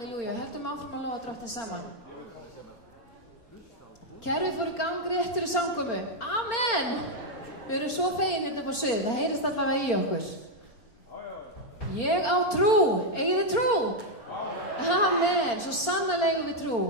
Halleluja, höldum áfram að lofa Drottinn saman. Kerfið fór í gang réttur í samkomu. Amen! Við erum svo fegin hérna upp á svið, það heyrist allavega í okkur. Ég á trú, eigið þið trú? Amen, svo sannarlega eigum við trú.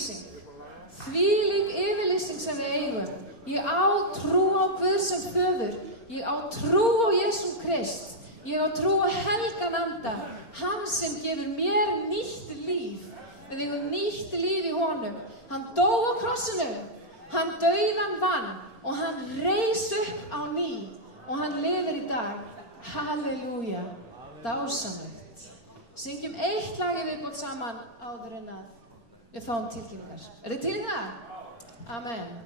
yfirlýsing. Þvílík yfirlýsing sem við eigum. Ég á trú á Guð sem föður. Ég á trú á Jesú Krist. Ég á trú á helgan anda. Hann sem gefur mér nýtt líf. Við eigum nýtt líf í honum. Hann dó á krossinu. Hann dauðan vann og hann reis upp á ný. Og hann lifir í dag. Halleluja. Dásamlegt. Syngjum eitt lag í viðbót saman áður en að við fáum tilkynningar. Er þið til í það? Amen.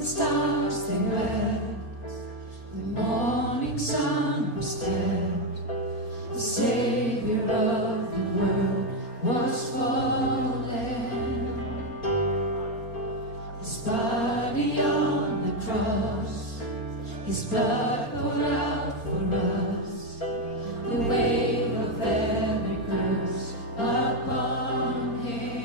Stars they wept, the morning sun was dead, the Savior of the world was fallen. His body on the cross, His blood poured out for us, the weight of every curse upon Him.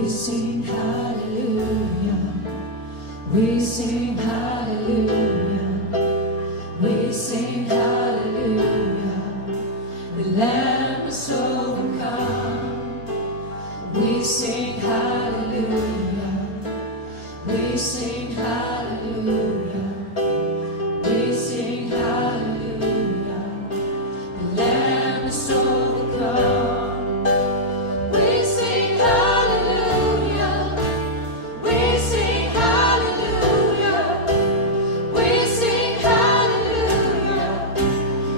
We sing hallelujah. We sing hallelujah. We sing hallelujah. The Lamb is overcome. We sing hallelujah. We sing hallelujah. We sing hallelujah. The Lamb is overcome. We sing hallelujah. We sing hallelujah. We sing hallelujah.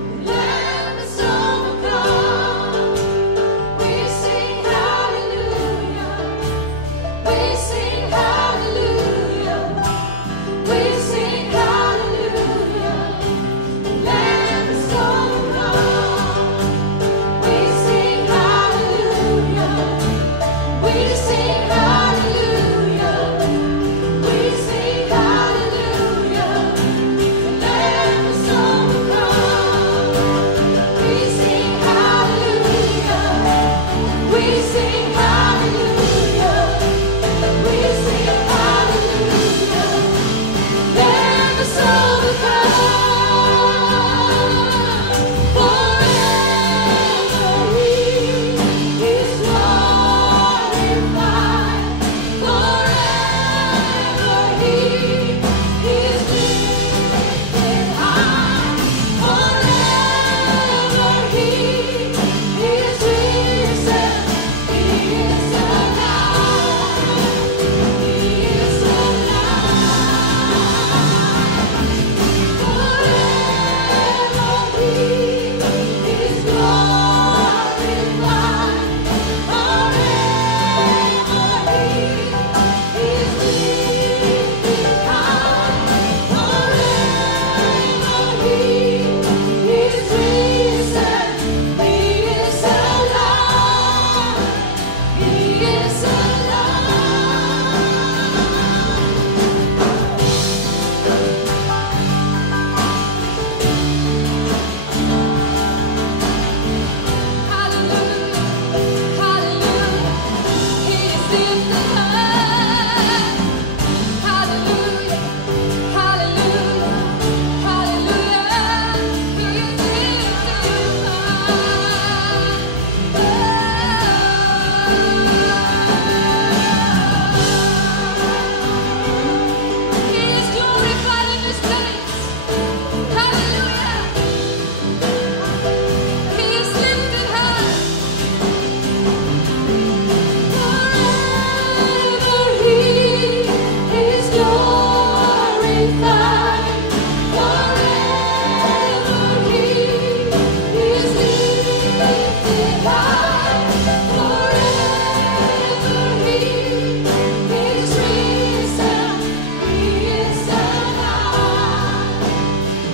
The Lamb is overcome. We sing hallelujah. We sing hallelujah. We sing hallelujah. The Lamb is overcome. We sing hallelujah. We sing hallelujah. We sing hallelujah. The Lamb is overcome. We sing hallelujah. We sing hallelujah. We sing hallelujah. Lamb is overcome. Forever He is glorified. Forever He is lifted high. Forever He is risen. He is alive. He is alive. Forever He is glorified. Forever He is lifted high. Forever He is risen. He is alive. He is Hallelujah, hallelujah, He is lifted high. Hallelujah, hallelujah, hallelujah, He is lifted high. He is glorified in this place. Hallelujah. He is lifted high. Forever He is glorified. Forever He is lifted high. Forever He is risen. He is alive.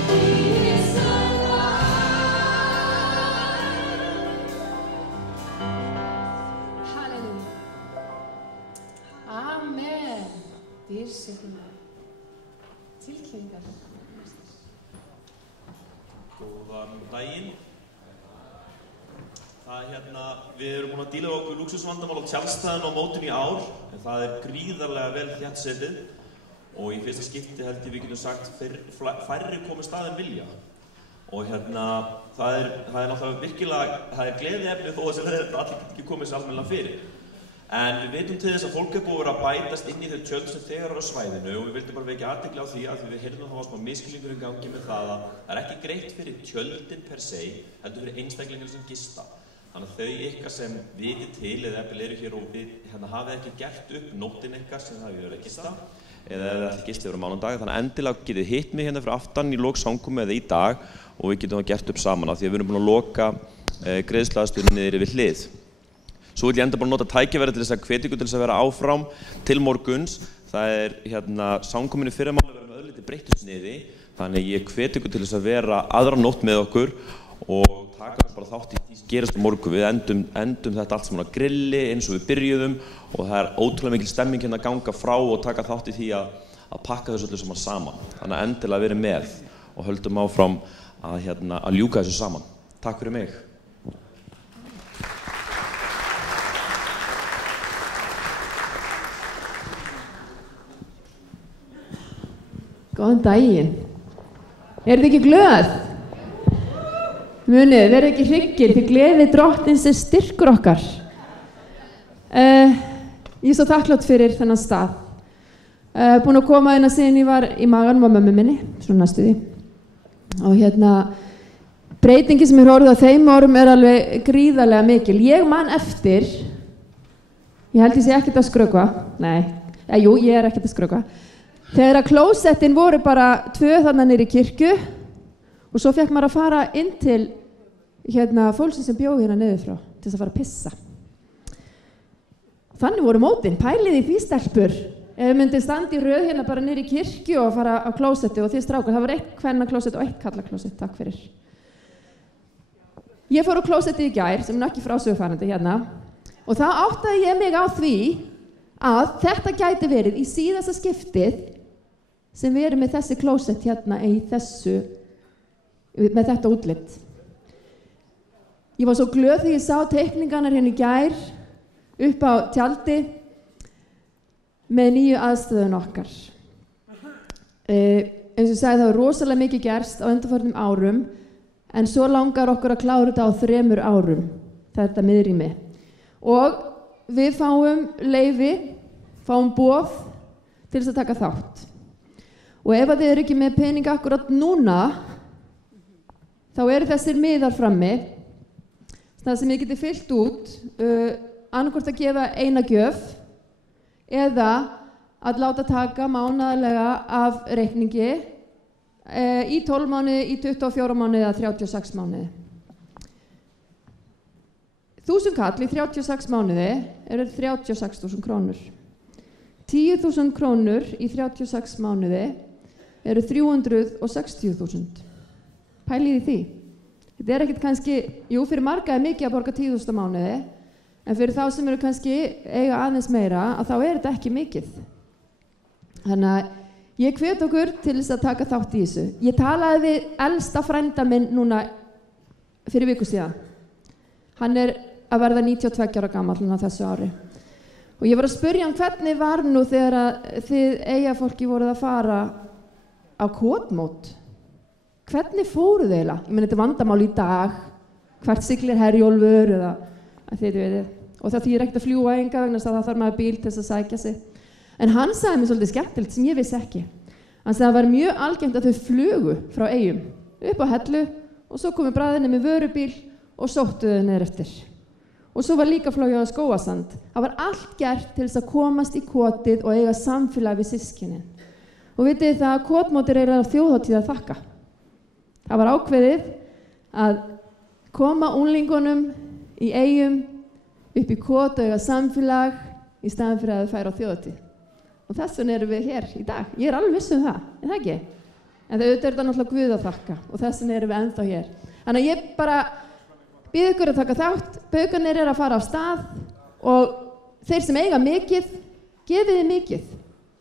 He is alive. Hallelujah. Amen. Dýrsetningar. Tilkynningar. Góðan daginn. Við erum búin að díla við okkur lúxusvandamál á tjaldstæðinu á mótinu í ár, en það gríðarlega vel þéttsetið og í fyrsta skipti held ég við getum sagt færri komist að en vilja. Og það er náttúrulega virkilega, það gleðiefni þó að allir get ekki komið sér almennilega fyrir. En við veitum til þess að fólk búið að vera að bætast inn í þau tjöld sem þegar eru á svæðinu og við vildum bara vekja athygli á því að við heyrðum að það var smá misskilningur í gangi með það að það er ekki greitt fyrir tjöldin per se, heldur fyrir einstaklingar sem gista. Þannig að þau ykkar sem vitið til eða eru hér og hafið ekki gert upp nóttin ykkar sem hafið verið að gista eða ef það ætli gistið verið á mánudag, þannig að endilega getið hitt mig hérna fyrir aftan í lok samkomu eða í dag og við getum það gert upp saman af því að við erum búin að loka greiðsluaðstöðunni niðri við hlið. Svo vil ég enda bara nota tækifærið til þess að hvetja ykkur til þess að vera áfram til morguns. Það samkomunni fyrramáli verður með öðlítið breyttu sniði, þannig ég hvet ykkur til þess að vera aðra nótt með okkur og taka bara þátt í því sem gerist á morgun. Við endum þetta allt saman á grilli eins og við byrjuðum og það er ótrúlega mikil stemming hérna að ganga frá og taka þátt í því að pakka þessu öllu saman. Þannig að endilega verið með og höldum áfram að ljúka þessu saman. Takk fyrir mig. Góðan daginn. Þið ekki glöð? Munið, verið ekki hryggir, því gleði Drottins styrkur okkar. Ég svo þakklátt fyrir þennan stað. Búin að koma inn að síðan ég var í maganum á mömmu minni, svona næstu því. Og breytingi sem orðið á þeim árum alveg gríðarlega mikil. Ég man eftir, ég held ég sé ekkert að skrökva, jú, ég ekkert að skrökva. Þegar að klósettin voru bara 2 þarna niður í kirkju og svo fekk maður að fara inn til fólksins sem bjó hérna niður frá til þess að fara að pissa. Þannig voru mótin, pælið í því stelpur. Ef við myndum standa í röð hérna bara niður í kirkju og fara á klósetti og því strákar, það var 1 kvennaklósett og 1 karlaklósett, takk fyrir. Ég fór á klósetti í gær, sem ekki frásögufarandi hérna, og þá áttaði ég mig á því að þetta gæti verið í síðasta skiptið sem við erum með þessi klósett hérna með þetta útlit. Ég var svo glöð þegar ég sá teikningarnar hérna í gær upp á tjaldi með nýju aðstöðun okkar. Eins og ég sagði, það var rosalega mikið gerst á undanförnum árum, en svo langar okkur að klára þetta á 3 árum, þetta miðrými. Og við fáum leyfi, fáum boð til þess að taka þátt. Og ef þið eru ekki með pening akkurat núna, þá eru þessir miðar frammi, það sem ég geti fyllt út, annarkvort að gefa eina gjöf, eða að láta taka mánaðarlega af reikningi í 12 mánuði, í 24 mánuði eða 36 mánuði. 1000 kall í 36 mánuði eru 36.000 krónur. 10.000 krónur í 36 mánuði eru 360.000. Pælið í því. Þetta ekkert kannski, jú, fyrir marga mikið að borga 10.000 mánuði, en fyrir þá sem eru kannski eiga aðeins meira, að þá þetta ekki mikið. Þannig að ég hvet okkur til þess að taka þátt í þessu. Ég talaði við elsta frænda minn núna fyrir viku síðan. Hann að verða 92 ára gamall núna þessu ári. Og ég var að spyrja hann hvernig var nú þegar að þið Eyjafólki voruð að fara á kotmót. Hvernig fóruð þið eiginlega? Ég meina þetta vandamál í dag, hvert siglir Herjólfur eða að þið veitir. Og það þýðir ekkert að fljúga enga vegna þess að það þarf maður bíl til þess að sækja sig. En hann sagði mér svolítið skemmtilegt sem ég vissi ekki. Hann sagði að það var mjög algengt að þau flugu frá Eyjum upp á Hellu og svo komu bræðinni með vörubíl og sóttu þau niður eftir. Og svo var líka flogið á Skógasand. Það var allt gert til þess að komast í kotið og eiga samfélag við systkinin. Og vitið það að kotmótir þjóðhátíð að þakka. Það var ákveðið að koma unglingunum í Eyjum upp í kot og eiga samfélag í staðan fyrir að þau færa á þjóðhátíð. Og þess vegna erum við hér í dag. Ég alveg viss það, en það ekki? En það auðvitað náttúrulega Guð að þakka og þess vegna erum við ennþá hér. Þannig að ég bara býð ykkur að taka þátt, baukarnir að fara á stað og þeir sem eiga mikið, gefið þið mikið.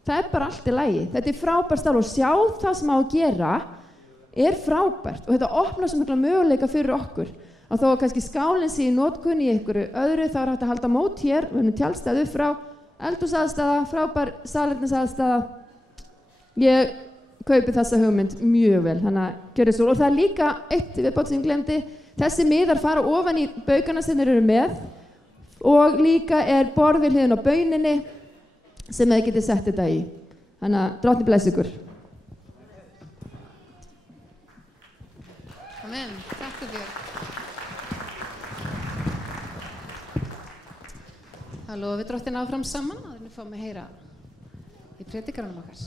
Það bara allt í lagi. Þetta frábært starf og sjá það sem á að gera frábært og þetta opnar svo mikla möguleika fyrir okkur. Og þó að kannski skálinn sé í notkun í einhverju öðru, þá hægt að halda mót hér, við erum tjaldstæð upp frá, eldhúsaðstaða, frábær salernisaðstaða. Ég kaupi þessa hugmynd mjög vel, þannig að gjörið svo. Og það líka eitt viðbót sem ég glemdi. Þessi miðar fara ofan í baukana sem þeir eru með og líka borð við hliðin á bauninni sem þið getið sett þetta í. Þannig að Drottinn blessi ykkur. Amen. Takk fyrir. Þá lofum við Drottinn áfram saman og þannig fáum við heyra í predikaranum okkar.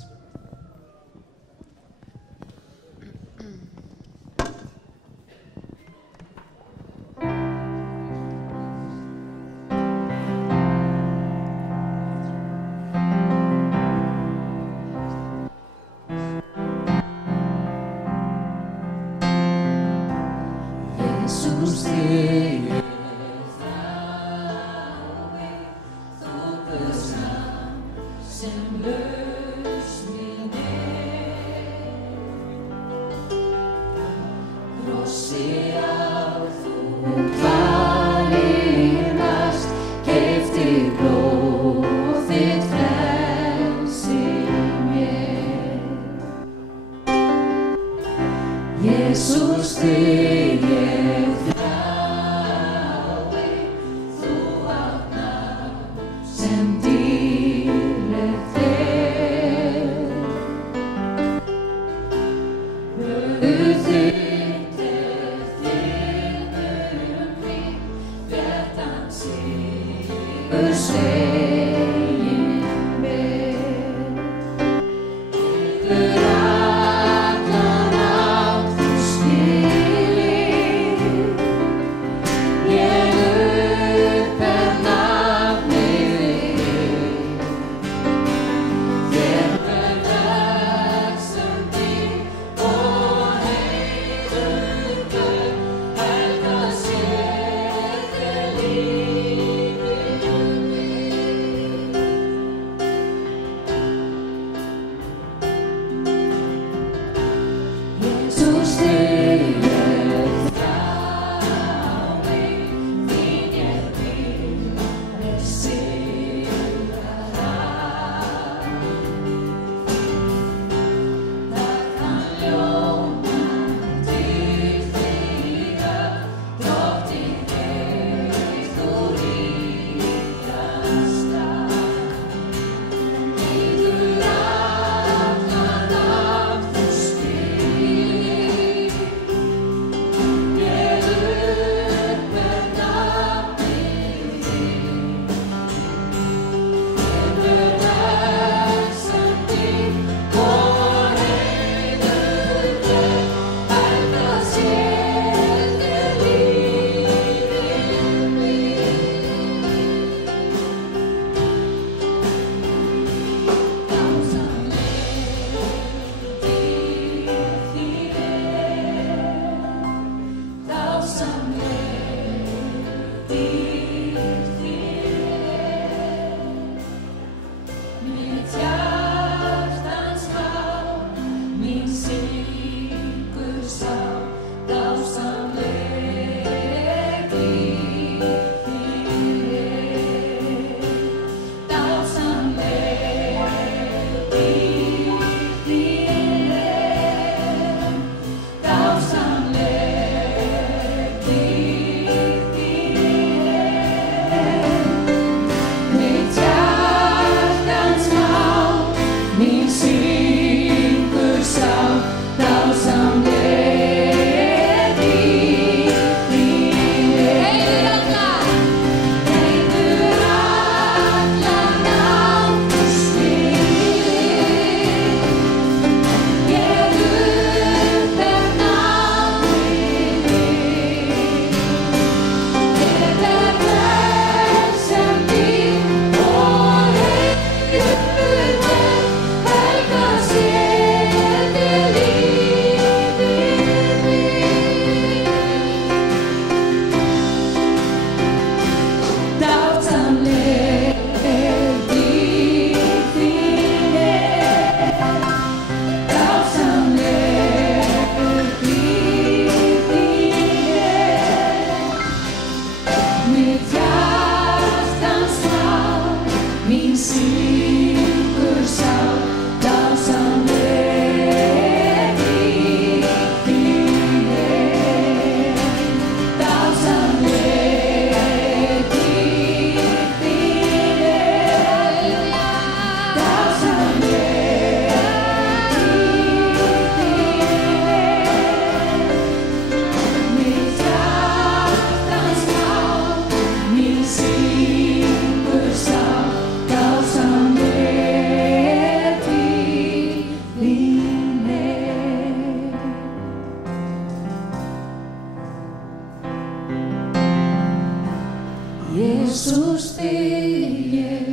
Jesús þig ég Jesús þig ég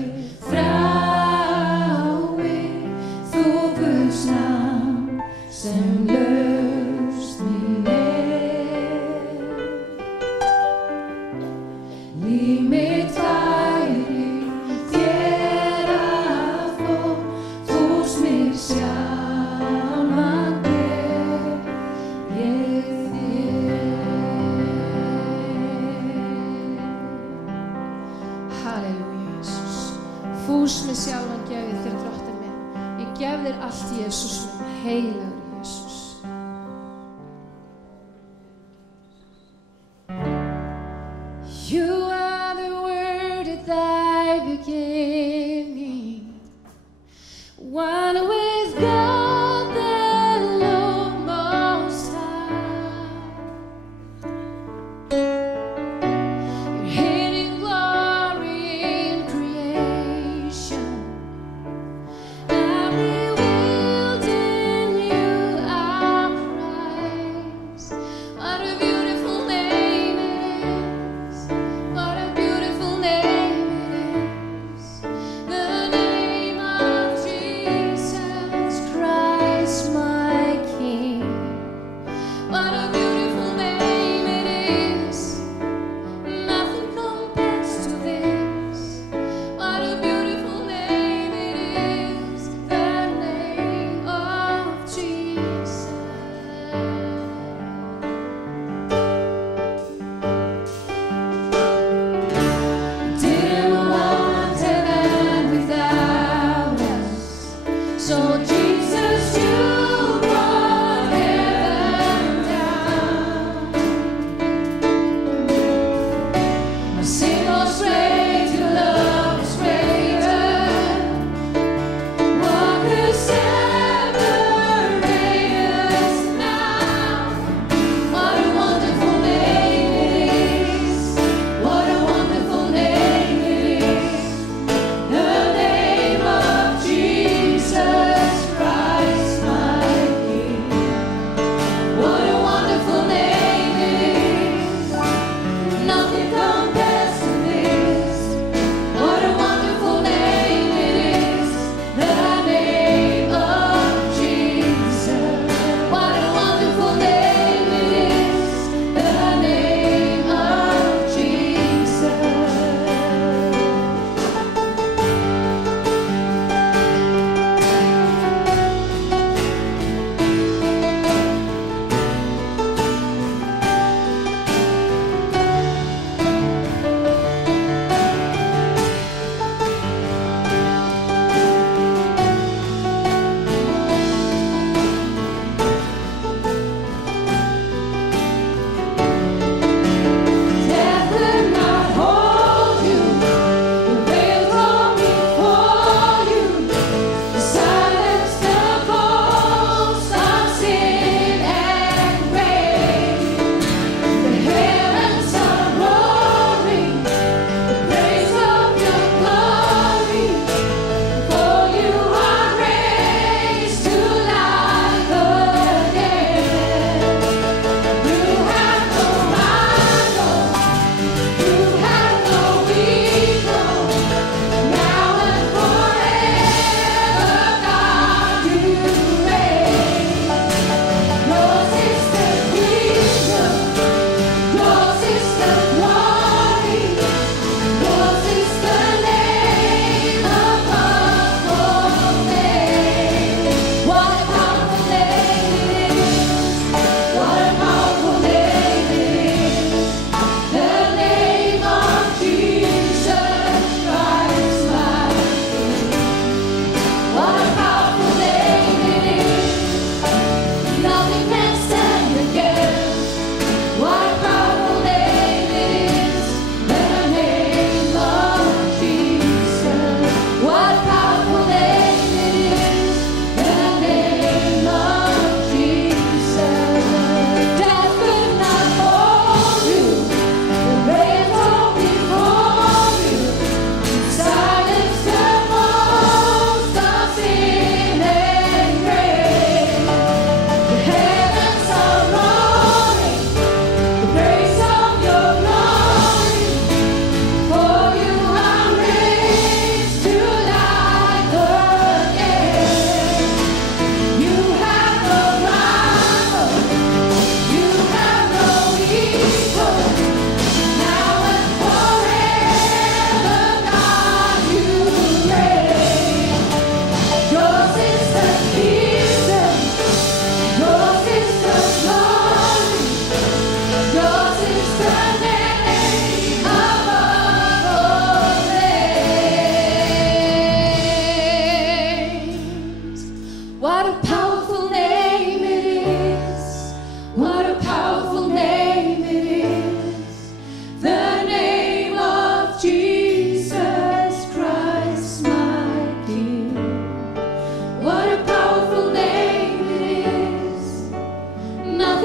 þrái, þú Guðs nafn sem lausn mín Líf mitt væri þér að fá, þú smyr sjálfan ber ég þér. Halleluja, Jesus. Fús með sjálfan gef ég þér, drottinn minn. Ég gef þér allt, Jesus minn, heilagur Jesus. beginning, one with God the Lord Most High. Your hidden glory in creation, now revealed in you our Christ. What a beautiful name it is. What a beautiful name it is.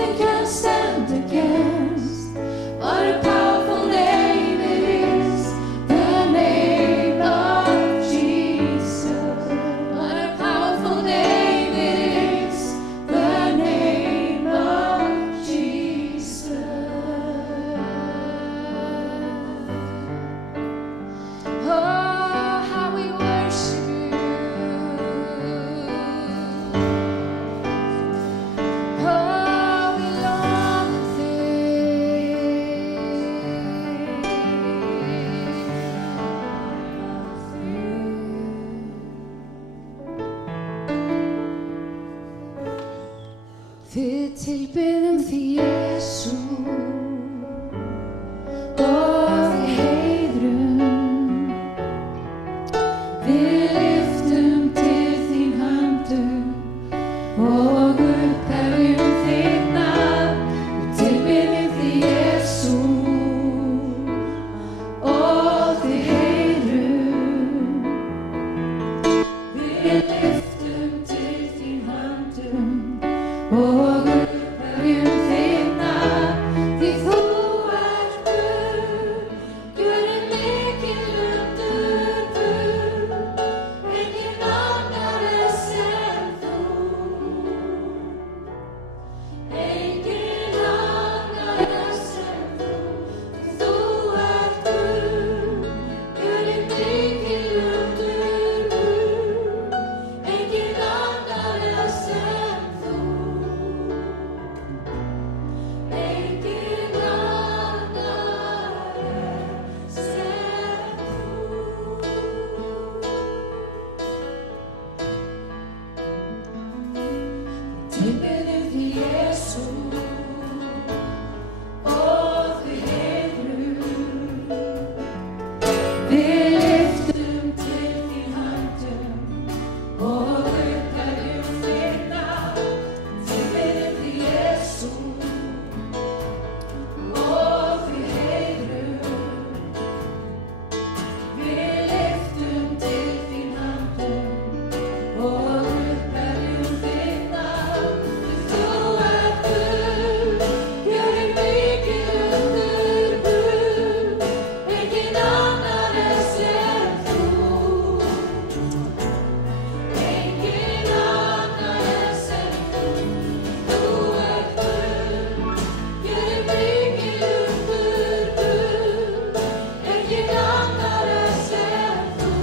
nothing can stand against. What a powerful name it is, the name of Jesus. What a powerful name it is, the name of Jesus. Oh, how we worship you. Oh, we long Við tilbiðjum þig, Jesú, og við heiðrum. Við lyftum til þín höndum og upphefjum þitt nafn. Við tilbiðjum þig, Jesú, og við heiðrum. Við lyftum til þín höndum og upphefjum þitt nafn, því þú ert Guð, gjörið mikil undur Guð, enginn annar er sem þú. Enginn annar er sem þú, því þú ert Guð, gjörið mikil undur Guð, enginn annar er sem þú. Enginn annar er sem þú. Tilbiðjum þig, Jesú, og við heiðrum. Við lyftum til þín höndum og upphefjum þitt nafn. Tilbiðjum þig, Jesú, og við heiðrum. Við lyftum til þín höndum og upphefjum þitt nafn, því þú ert Guð, gjörið mikil undur Guð, enginn annar er sem þú. Enginn annar er sem þú. Þú ert Guð, gjörið mikil undur Guð, enginn annar er sem þú.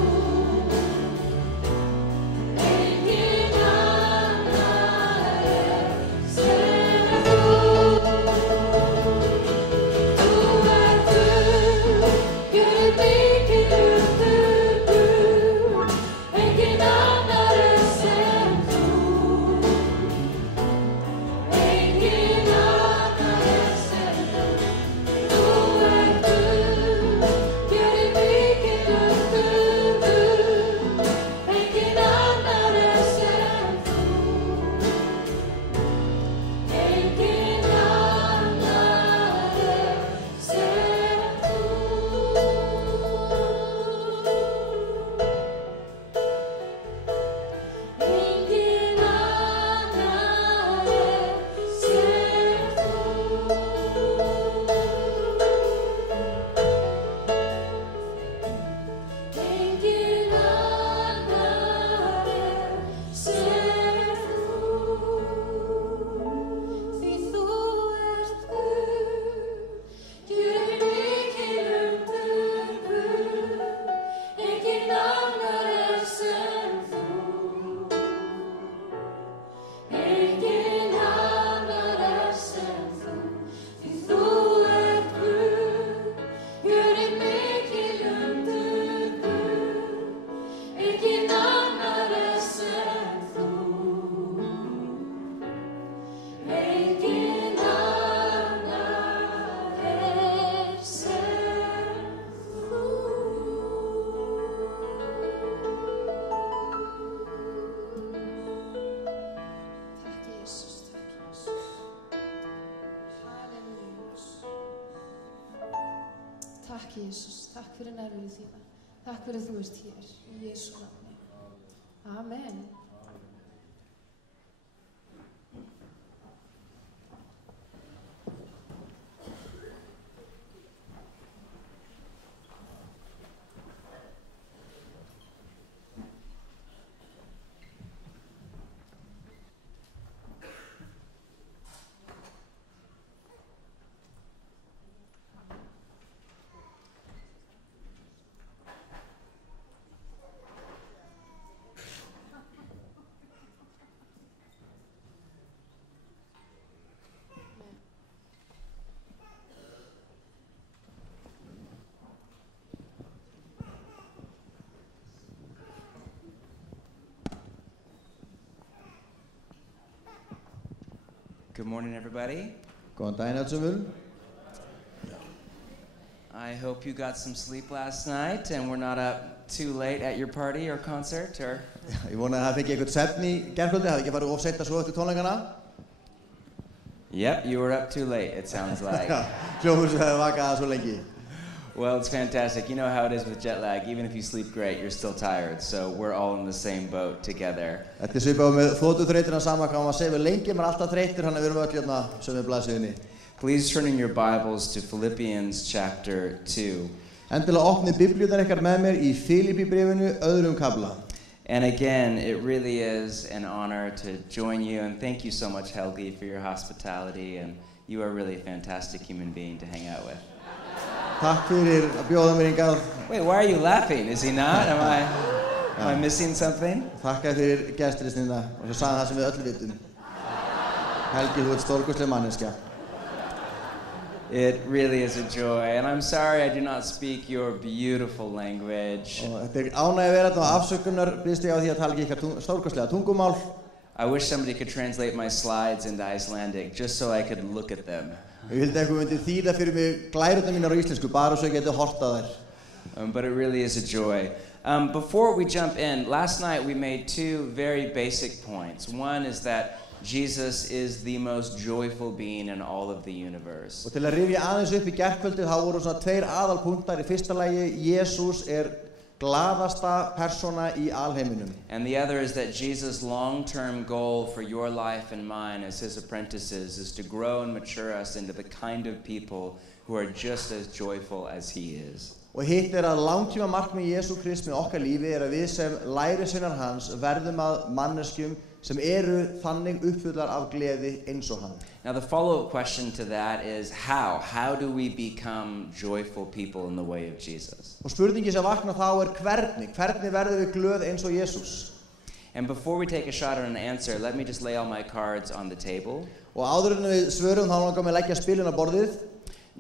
Enginn annar er sem þú. Þú ert Guð, gjörið mikil undur Guð, enginn annar er sem þú. Enginn annar er sem þú. Þú ert Guð, gjörið mikil undur Guð, enginn annar er sem þú. Enginn annar er sem þú. Enginn annar er sem þú. Enginn annar er sem þú. Því þú ert Guð, gjörið mikil undur Guð, enginn annar er sem þú. Enginn annar er sem þú. Því þú ert Guð, gjörið mikil undur Guð, enginn annar er sem þú. Enginn annar er sem þú. Takk, Jesús, takk, Jesús. Halleluja. Takk, Jesús, takk fyrir nærveru þína. Takk fyrir að þú ert hér, í Jesú nafni. Amen. Good morning, everybody. Góðan daginn allsumul. I hope you got some sleep last night and were not up too late at your party or concert, or... Ég vona að það fengi eitthvað svefn í gærkvöldi, hafi ekki farið of seint að sofa eftir tónleikana. Yep, you were up too late, it sounds like. Já, hljómur sem hefði vakað svo lengi. Well, it's fantastic. You know how it is with jet lag. Even if you sleep great, you're still tired. So we're all in the same boat together. Þetta svipað með þotuþreytina sama hvað maður sefur lengi, maður alltaf þreyttur, þannig að við erum öll hérna sömu blaðsíðunni. Please turn in your Bibles to Philippians chapter 2. Endilega opnið biblíurnar ykkar með mér í Filippíbréfinu öðrum kafla. And again, it really is an honor to join you, and thank you so much, Helgi, for your hospitality, and you are really a fantastic human being to hang out with. Takk fyrir að bjóða mér hingað. Wait, why are you laughing? Is he not? Am I missing something? Þakka fyrir gesturistnina og svo sagði það sem við öll vitum. Helgi, þú ert stórkostleg manneskja. It really is a joy, and I'm sorry I do not speak your beautiful language. Og þetta ánægja að vera þetta og afsökunar biðst ég á því að tala ekki ykkar stórkostlega tungumál. I wish somebody could translate my slides into Icelandic just so I could look at them. Ég vildi eitthvað myndi þýða fyrir mig glærurnar mínar á íslensku bara svo ég geti hort á þær. But it really is a joy. Before we jump in, last night we made two very basic points. One is that Jesus is the most joyful being in all of the universe. Og til að rifja aðeins upp í gærkvöldið þá voru svona tveir aðalpunktar. Í fyrsta lagi, Jesús glaðasta persóna í alheiminum. And the other is that Jesus' long-term goal for your life and mine as his apprentices is to grow and mature us into the kind of people who are just as joyful as he is. Og hitt að langtíma markmið Jesú Krist með okkar lífi að við sem lærisveinar hans verðum að manneskjum sem eru þannig uppfullar af gleði eins og hann. Now the follow-up question to that is how? How do we become joyful people in the way of Jesus? Og spurningi sem vaknar þá hvernig verðum við glöð eins og Jesús? And before we take a shot at an answer, let me just lay all my cards on the table. Og áður en við svörum þá langar mig að leggja spilin á borðið.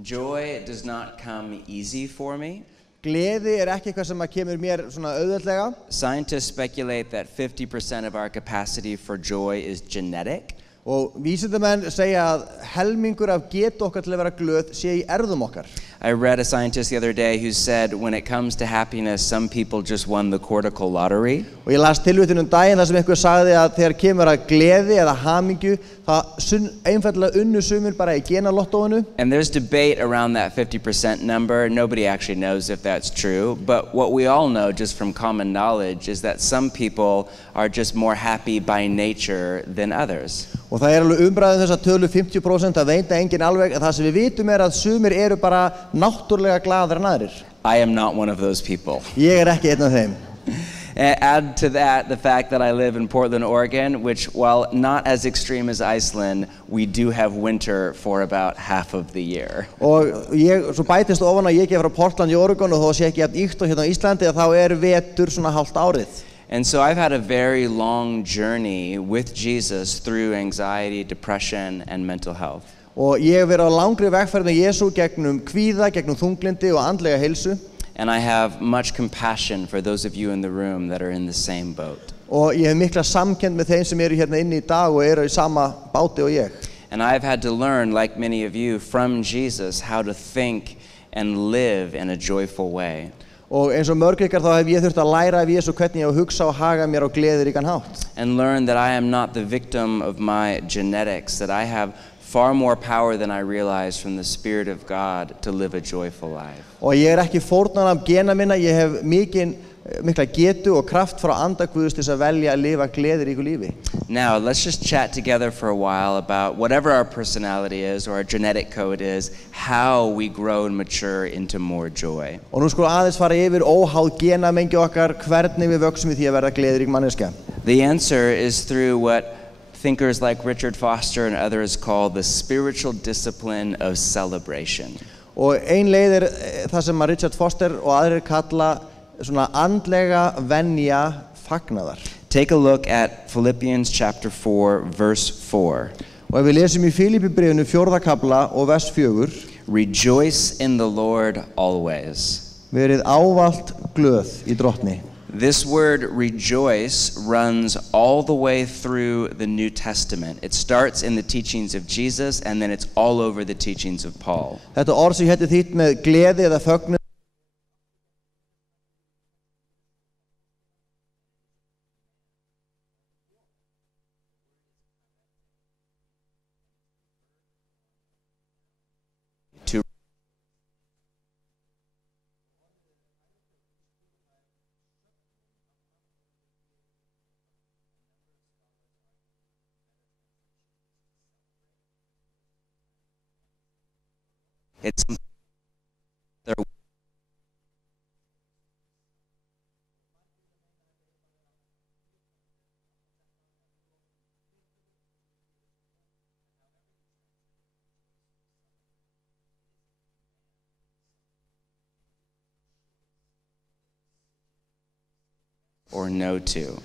Joy does not come easy for me. Gleði ekki eitthvað sem kemur mér svona auðveldlega. Scientists speculate that 50% of our capacity for joy is genetic. Og vísindamenn segja að helmingur af getu okkar til að vera glöð sé í erfðum okkar. I read a scientist the other day who said when it comes to happiness, some people just won the cortical lottery. Og ég las tilvitnun daginn þar sem einhver sagði að þegar kemur að gleði eða hamingju, það einfaldlega unnu sumir bara í genalottóinu. And there's debate around that 50% number. Nobody actually knows if that's true. But what we all know just from common knowledge is that some people are just more happy by nature than others. Og það alveg umræðum þessa tölu 50% að veit enginn alveg að það sem við vitum að sumir eru bara náttúrulega glaðir en aðrir. I am not one of those people. Ég ekki einn af þeim. Add to that the fact that I live in Portland, Oregon, which while not as extreme as Iceland, we do have winter for about half of the year. Og svo bætist ofan að ég frá Portland í Oregon og þó sé ekki jafn ýkt og hérna á Íslandi þá vetur svona hálft árið. And so I've had a very long journey with Jesus through anxiety, depression, and mental health. Og ég verið á langri vegferð með Jesú gegnum kvíða, gegnum þunglindi og andlega heilsu. And I have much compassion for those of you in the room that are in the same boat. Og ég hef mikla samkennd með þeim sem eru hérna inni í dag og eru í sama báti og ég. And I've had to learn, like many of you, from Jesus how to think and live in a joyful way. Og eins og mörg ykkar þá hef ég þurft að læra af Jesú hvernig ég á hugsa og haga mér á gleðiríkan hátt. And learn that I am not the victim of my genetics, that I have far more power than I realize from the Spirit of God to live a joyful life. Og ég ekki fórnarlamb gena minna, ég hef mikla getu og kraft frá anda Guðs til að velja að lifa gleðiríku lífi. Now, let's just chat together for a while about whatever our personality is or our genetic code is, how we grow and mature into more joy. Og nú skulum aðeins fara yfir óháð genamengi okkar, hvernig við vöxum í því að verða gleðirík manneskja. The answer is through what thinkers like Richard Foster and others call the spiritual discipline of celebration. Og ein leið það sem Richard Foster og aðrir kalla svona andlega venja fagnaðar. Take a look at Philippians chapter 4 verse 4. Og ef við lesum í Filippíbréfinu 4. kafla og vers 4. Rejoice in the Lord always. Verið ávallt glöð í Drottni. This word rejoice runs all the way through the New Testament. It starts in the teachings of Jesus and then it's all over the teachings of Paul. Þetta orð sem hérna þýtt með gleði eða fögnuð To it's there. Or no to.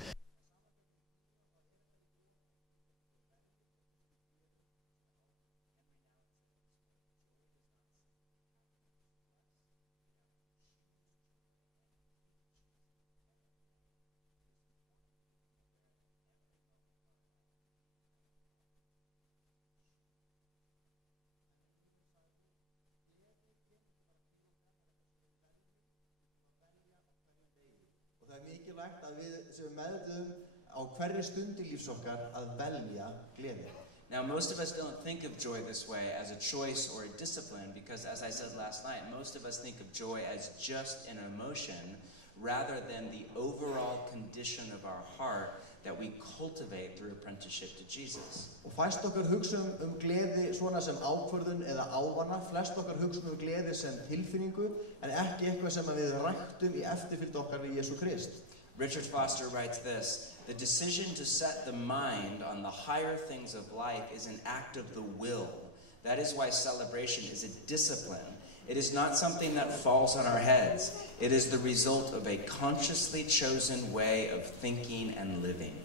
Það mikilvægt að við séum meðvituð á hverri stund í lífs okkar að velja gleði. Now, most of us don't think of joy this way as a choice or a discipline because, as I said last night, most of us think of joy as just an emotion rather than the overall condition of our heart that we cultivate through apprenticeship to Jesus. Og fæst okkar hugsun gleði svona sem ákvörðun eða ávana, flest okkar hugsun gleði sem tilfinningu, en ekki eitthvað sem við ræktum í eftirfylgd okkar við Jesú Krist. Richard Foster writes this: the decision to set the mind on the higher things of life is an act of the will. That is why celebration is a discipline. It is not something that falls on our heads. It is the result of a consciously chosen way of thinking and living.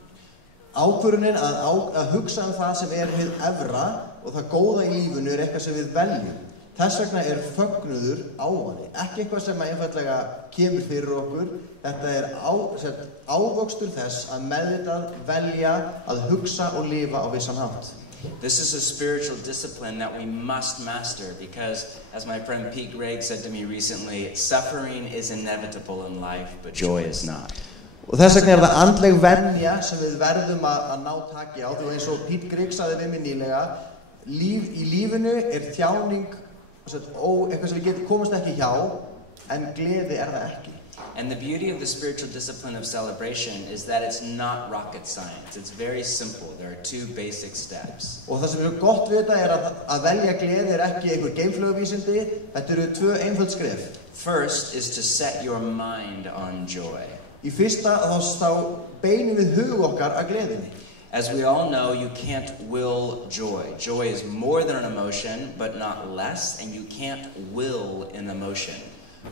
Ákvörðunin að hugsa það sem hið efra og það góða í lífinu eitthvað sem við veljum. Þess vegna fögnuður ávani, ekki eitthvað sem einfaldlega kemur fyrir okkur. Þetta ávöxtur þess að meðvitað velja að hugsa og lifa á vissan hátt. This is a spiritual discipline that we must master because, as my friend Pete Gregg said to me recently, suffering is inevitable in life, but joy is not. Og þess vegna það andleg venja sem við verðum að ná taki á, því eins og Pete Gregg sagði við mig nýlega, í lífinu þjáning eitthvað sem við komast ekki hjá, en gleði það ekki. And the beauty of the spiritual discipline of celebration is that it's not rocket science. It's very simple. There are two basic steps. Og það sem gott við þetta að velja gleði ekki einhver geimflugvísindi, þetta tvö einföld skref. First is to set your mind on joy. Í fyrsta þá beinum við hug okkar að gleðinni. As we all know, you can't will joy. Joy is more than an emotion, but not less, and you can't will an emotion.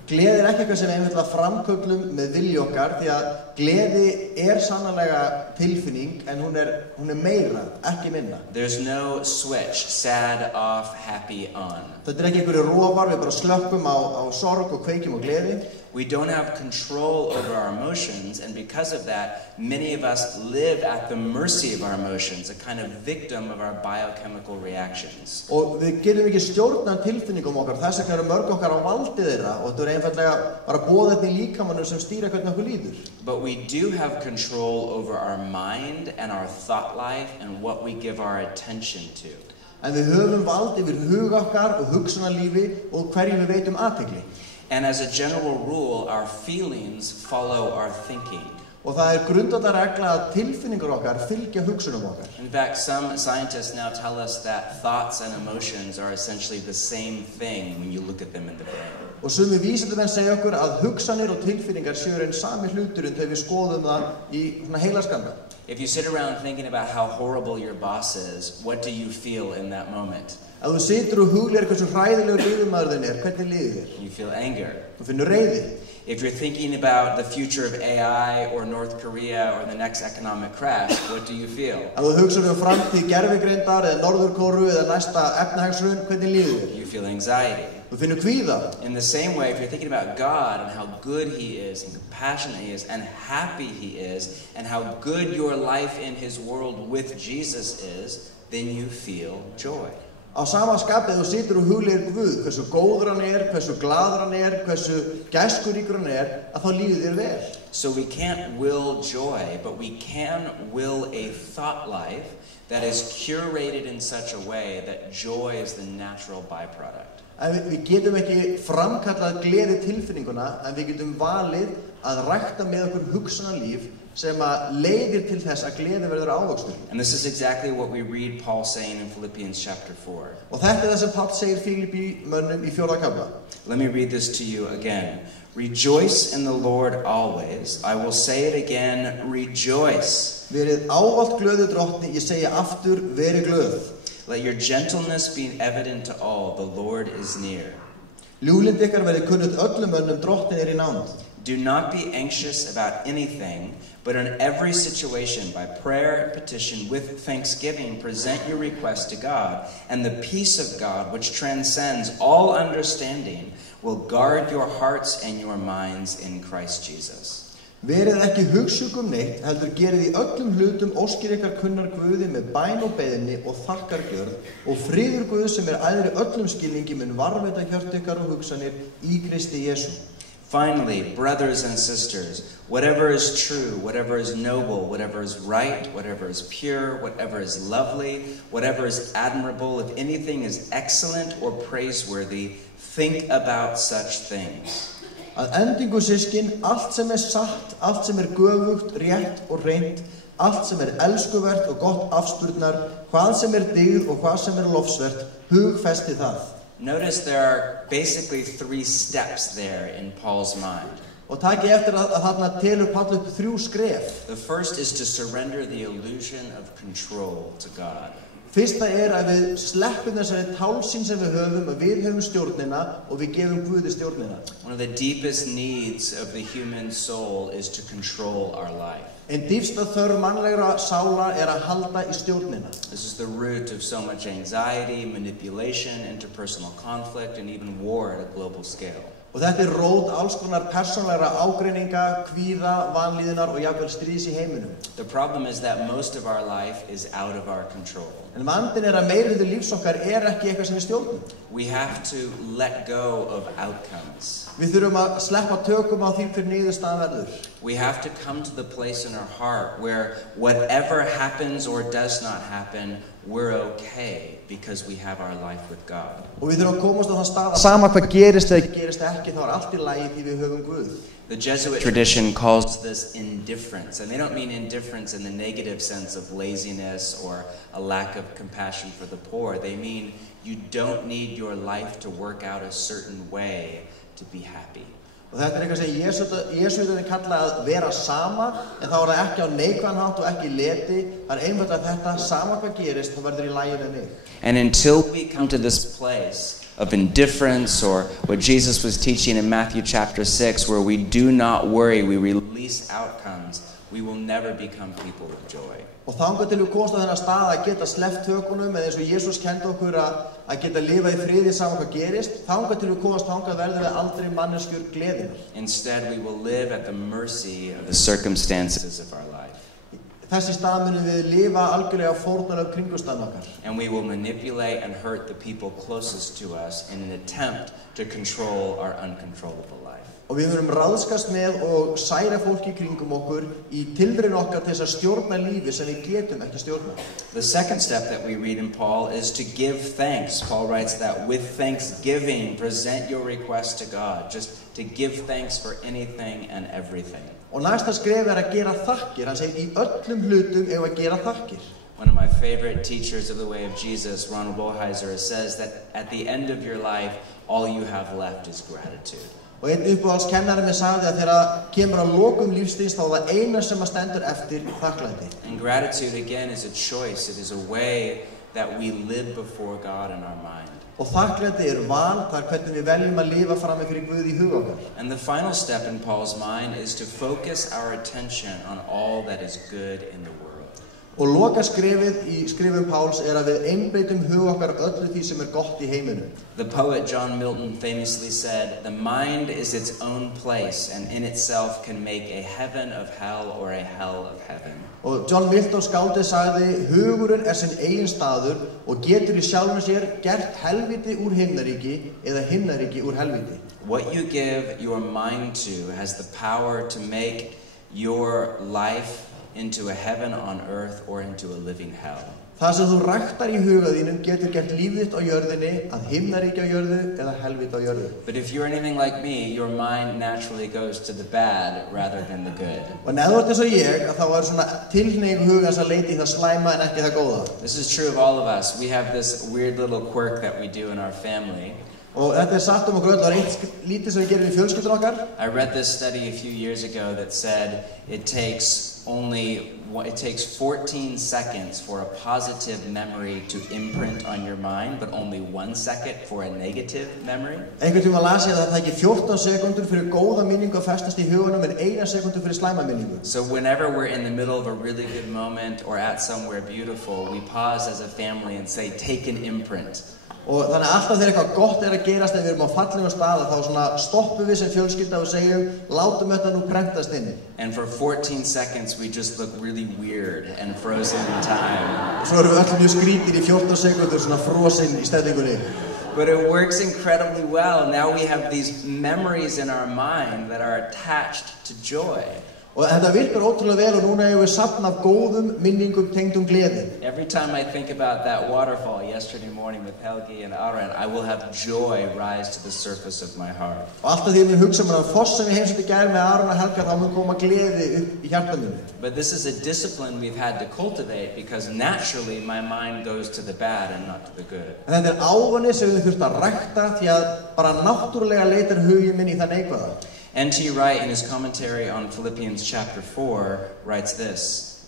Gleði ekki eitthvað sem einfaldlega framköllum með vilja okkar, því að gleði sannarlega tilfinning, en hún meira, ekki minna. There's no switch, sad off, happy on. Þetta ekki einhverju rofar, við bara slökkum á sorg og kveikjum á gleði. We don't have control over our emotions, and because of that, many of us live at the mercy of our emotions, a kind of victim of our biochemical reactions. Og við getum ekki stjórna tilfinningum okkar, þess vegna mörg okkar á valdi þeirra, og þetta einfaldlega bara boðefni í líkamanum sem stýra hvernig okkur líður. But we do have control over our mind and our thought life and what we give our attention to. En við höfum vald yfir hug okkar og hugsunarlífi og hverju við veitum athygli. And as a general rule, our feelings follow our thinking. Og það grundvallarregla að tilfinningar okkar fylgja hugsunum okkar. In fact, some scientists now tell us that thoughts and emotions are essentially the same thing when you look at them in the brain. Og sumir vísindamenn segja okkur að hugsanir og tilfinningar séu einn sami hluturinn þegar við skoðum það í heilaskanda. If you sit around thinking about how horrible your boss is, what do you feel in that moment? Ef þú situr og hugleiðir hversu hræðilegur yfirmaður þinn hvernig líður þér? You feel anger. Þú finnur reiði. If you're thinking about the future of AI or North Korea or the next economic crash, what do you feel? Ef þú hugsar framtíð gervigreindar eða Norður-Kóreu eða næsta efnahagshrun, hvernig líður þér? You feel anxiety. Við finnum kvíða. In the same way, if you're thinking about God and how good He is and compassionate He is and happy He is and how good your life in His world with Jesus is, then you feel joy. Á sama skapi þú situr og hugleiðir Guð, hversu góður hann hversu glaður hann hversu gæskuríkur hann að þá líður þér vel. So we can't will joy, but we can will a thought life that is curated in such a way that joy is the natural byproduct. En við getum ekki framkallað gleði tilfinninguna, en við getum valið að rækta með okkur hugsanalíf sem að leiðir til þess að gleði verður ávöxtur. And this is exactly what we read Paul saying in Philippians chapter 4. Og þetta það sem Páll segir Filippímönnum í 4. kafla. Let me read this to you again. Rejoice in the Lord always. I will say it again, rejoice. Verið ávallt glöðu drottni, ég segi aftur, verið glöð. Let your gentleness be evident to all, the Lord is near. Ljúflynd ykkar verið kunnugt öllum mönnum, drottinn í nánd. Do not be anxious about anything, but in every situation, by prayer and petition, with thanksgiving, present your requests to God, and the peace of God, which transcends all understanding, will guard your hearts and your minds in Christ Jesus. Verið ekki hugsjúk neitt, heldur gerið í öllum hlutum óskir ykkar kunnar Guði með bæn og beiðni og þakkargjörð, og friður Guðs sem æðri öllum skilningi mun varðveita hjört ykkar og hugsanir í Kristi Jesú. Finally, brothers and sisters, whatever is true, whatever is noble, whatever is right, whatever is pure, whatever is lovely, whatever is admirable, if anything is excellent or praiseworthy, think about such things. Að endingu systkin, allt sem satt, allt sem göfugt, rétt og hreint, allt sem elskuvert og gott afspurnar, hvað sem dygð og hvað sem lofsvert, hugfesti það. Notice there are basically 3 steps there in Paul's mind. Og taki eftir að þarna telur Páll upp 3 skref. The first is to surrender the illusion of control to God. Fyrsta að við sleppum þessari tálsýn sem við höfum, að við höfum stjórnina og við gefum Guði stjórnina. One of the deepest needs of the human soul is to control our life. En dýpsta þörf mannlegra sála að halda í stjórnina. This is the root of so much anxiety, manipulation, interpersonal conflict, and even war at a global scale. Og þetta rót alls konar persónlegra ágreininga, kvíða, vanlíðunar og jafnvel stríðs í heiminum. The problem is that most of our life is out of our control. En vandinn að meirihluti lífs okkar ekki eitthvað sem við stjórnum. We have to let go of outcomes. Við þurfum að sleppa tökum á því hver niðurstaðan verður. We have to come to the place in our heart where whatever happens or does not happen, we're okay because we have our life with God. Og við þurfum að komast á þann stað að sama hvað gerist eða gerist ekki, þá allt í lagi því við höfum Guð. The Jesuit tradition calls this indifference, and they don't mean indifference in the negative sense of laziness or a lack of compassion for the poor. They mean you don't need your life to work out a certain way to be happy. Og þetta eitthvað sem Jesúitarnir kalla að vera sama, en þá það ekki á neikvæðan hátt og ekki leti. Það einfaldlega þetta, sama hvað gerist, þá verður í lagi með mig. And until we come to this place of indifference, or what Jesus was teaching in Matthew chapter 6, where we do not worry, we release outcomes, we will never become people of joy. Og þangað til við komast á þennan stað að geta sleppt tökunum, eða eins og Jesús kendi okkur að geta lifa í friði saman hvað gerist, þangað til við komast þangað verðum við aldrei manneskjur gleðinar. Instead, we will live at the mercy of the circumstances of our life. Þessi stað munum við lifa algjörlega fórnarlega kringumstæðum okkar. And we will manipulate and hurt the people closest to us in an attempt to control our uncontrollable life. Og við munum ráðskast með og særa fólki kringum okkur í tilraun okkar til þess að stjórna lífi sem við getum ekki stjórna. The second step that we read in Paul is to give thanks. Paul writes that with thanksgiving, present your request to God. Just to give thanks for anything and everything. Og næsta skref að gera þakkir. Hann segir í öllum hlutum að gera þakkir. One of my favorite teachers of the way of Jesus, Ronald Bolheiser, says that at the end of your life, all you have left is gratitude. Og einn uppáhaldskennari mér sagði að þegar kemur að lokum lífstíðs þá það eina sem stendur eftir þakklæti. And gratitude again is a choice. It is a way that we live before God in our mind. Og þakklæti val, það hvernig við veljum að lifa fram fyrir Guð í huga okkar. And the final step in Paul's mind is to focus our attention on all that is good in the world. Og loka skrifið í skrifum Páls að við einbeitum hug okkar öllu því sem gott í heiminum. The poet John Milton famously said, "The mind is its own place and in itself can make a heaven of hell or a hell of heaven." Og John Milton skáldið sagði, hugurinn sinn eigin staður og getur í sjálfum sér gert helviti úr himnaríki eða himnaríki úr helviti. What you give your mind to has the power to make your life into a heaven on earth or into a living hell. Það sem þú ræktar í huga þínum getur gert líf þitt á jörðinni að himnaríki á jörðu eða helviti á jörðu. But if you're anything like me, your mind naturally goes to the bad rather than the good. Og ef þú ert eins og ég, þá svona tilhneiging hugans að leita í það slæma en ekki það góða. This is true of all of us. We have this weird little quirk that we do in our family. Og þetta satt okkur öll, það eitt lítið sem við gerum í fjölskyldur okkar. I read this study a few years ago that said it takes 14 seconds for a positive memory to imprint on your mind, but only 1 second for a negative memory. Einhvern tíma las ég að það tæki 14 sekundur fyrir góða minningu að festast í hugunum en 1 sekundur fyrir slæma minningu. So whenever we're in the middle of a really good moment or at somewhere beautiful, we pause as a family and say, "Take an imprint." Og þannig alltaf þegar eitthvað gott að gerast ef við erum á fallegum stað þá svona stoppum við sem fjölskylda og segjum látum þetta nú prentast inn. And for 14 seconds we just look really weird and frozen in time. Svo erum við öll mjög skrítir í 14 sekundur svona frosin í stellingunni. But it works incredibly well. Now we have these memories in our mind that are attached to joy. Og þetta virkar ótrúlega vel og núna hefur við safn af góðum minningum tengdum gleði. Every time I think about that waterfall yesterday morning with Helgi and Aran, I will have joy rise to the surface of my heart. Og alltaf því ég hugsa mér foss sem ég heimsótti í gær með Aran og Helga þá mun koma gleði upp í hjarta mínu. But this is a discipline we've had to cultivate because naturally my mind goes to the bad and not to the good. En þetta ávani sem við þurfum að rækta því að bara náttúrulega leitar huginn minn í það neikvæða. N.T. Wright, in his commentary on Philippians chapter 4, writes this.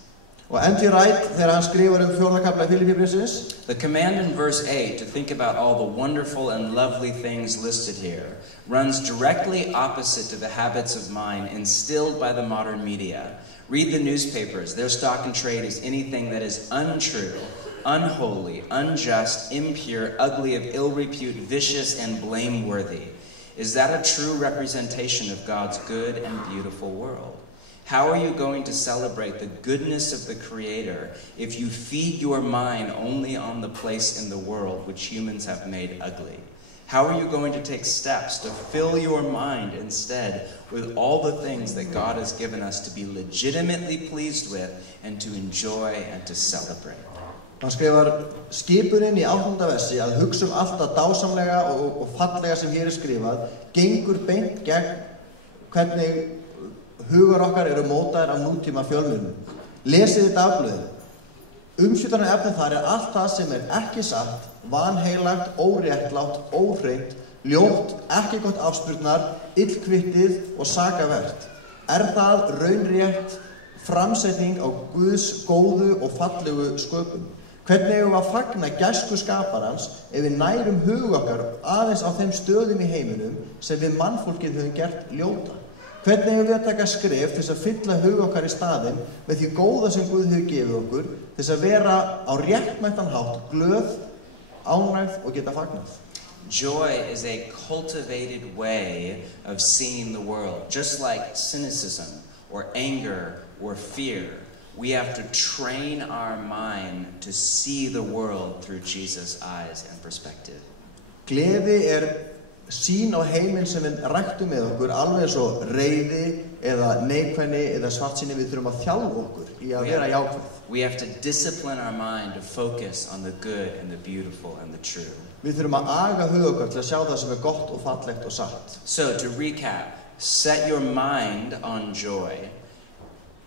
Og N.T. Wright, þegar hann skrifar 4. kafla Filippíubréfsins, the command in verse 8 to think about all the wonderful and lovely things listed here runs directly opposite to the habits of mind instilled by the modern media. Read the newspapers. Their stock in trade is anything that is untrue, unholy, unjust, impure, ugly, of ill repute, vicious, and blameworthy. Is that a true representation of God's good and beautiful world? How are you going to celebrate the goodness of the Creator if you feed your mind only on the place in the world which humans have made ugly? How are you going to take steps to fill your mind instead with all the things that God has given us to be legitimately pleased with and to enjoy and to celebrate? Hann skrifar skipunin í 8. versi að hugsa allt það dásamlega og fallega sem hér skrifað gengur beint gegn hvernig hugar okkar eru mótaðir af nútíma fjölmiðlum. Lesið dagblöðin. Umsvitaðan efnið þar allt það sem ekki satt, vanheilagt, óréttlátt, óhreint, ljótt, ekki gott afspurnar, illkvittið og sakavert. Það raunrétt framsetning á Guðs góðu og fallegu sköpun? Hvernig eigum við að fagna gæsku skaparans ef við nærum hug okkar aðeins á þeim stöðum í heiminum sem við mannfólkið höfum gert ljóta? Hvernig eigum við að taka skref til að fylla hug okkar í staðinn með því góða sem Guð hefur gefið okkur til að vera á réttmættan hátt glöð, ánægð og geta fagnað? Joy is a cultivated way of seeing the world, just like cynicism or anger or fear. We have to train our mind to see the world through Jesus' eyes and perspective. Gleði sýn á heiminn sem við ræktum með okkur, alveg eins og reiði eða neikvæðni eða svartsýni. Við þurfum að þjálfa okkur í að vera jákvæð. We have to discipline our mind to focus on the good and the beautiful and the true. Við þurfum að aga hug okkar til að sjá það sem gott og fallegt og satt. So to recap, set your mind on joy.